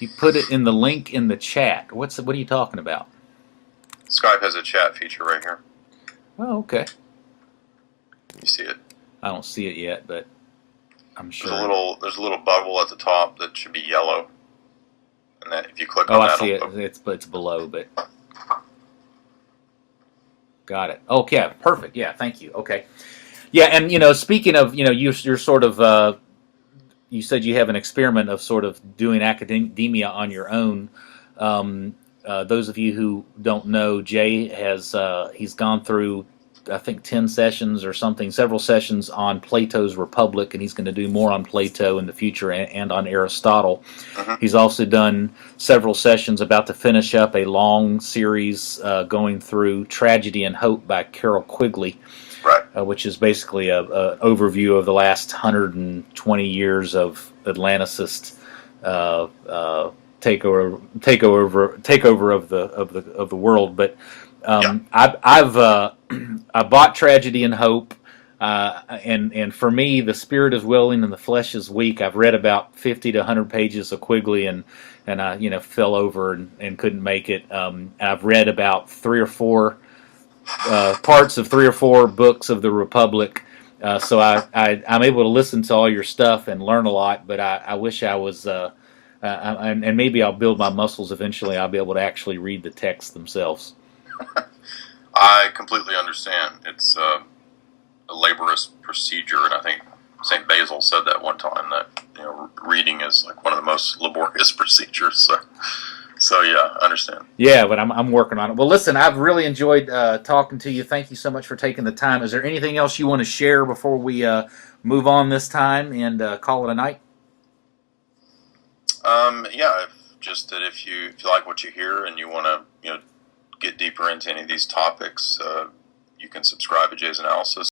You put it in the link in the chat. What are you talking about? Skype has a chat feature right here. Oh, okay. You see it? I don't see it yet, but I'm sure. There's a little bubble at the top that should be yellow, and then if you click on that, I see it. It's below, but got it. Okay, perfect. Yeah, thank you. Okay, yeah, and speaking of, you're sort of. You said you have an experiment of sort of doing academia on your own. Those of you who don't know, Jay has he's gone through, I think, 10 sessions or something, several sessions on Plato's Republic, and he's going to do more on Plato in the future and on Aristotle. Uh-huh. He's also done several sessions, about to finish up a long series going through Tragedy and Hope by Carol Quigley. Right. Which is basically an overview of the last 120 years of Atlanticist takeover of the world. But I bought Tragedy and Hope, and for me, the spirit is willing and the flesh is weak. I've read about 50 to 100 pages of Quigley, and I fell over and couldn't make it. I've read about 3 or 4. Parts of 3 or 4 books of the Republic, so I'm able to listen to all your stuff and learn a lot. But I wish I was, and maybe I'll build my muscles eventually. I'll be able to actually read the texts themselves. I completely understand. It's a laborious procedure, and I think St. Basil said that one time, that reading is like one of the most laborious procedures. So yeah, I understand. Yeah, but I'm working on it. Well, listen, I've really enjoyed talking to you. Thank you so much for taking the time. Is there anything else you want to share before we move on this time and call it a night? Yeah, just that if you like what you hear and you want to get deeper into any of these topics, you can subscribe to Jay's Analysis.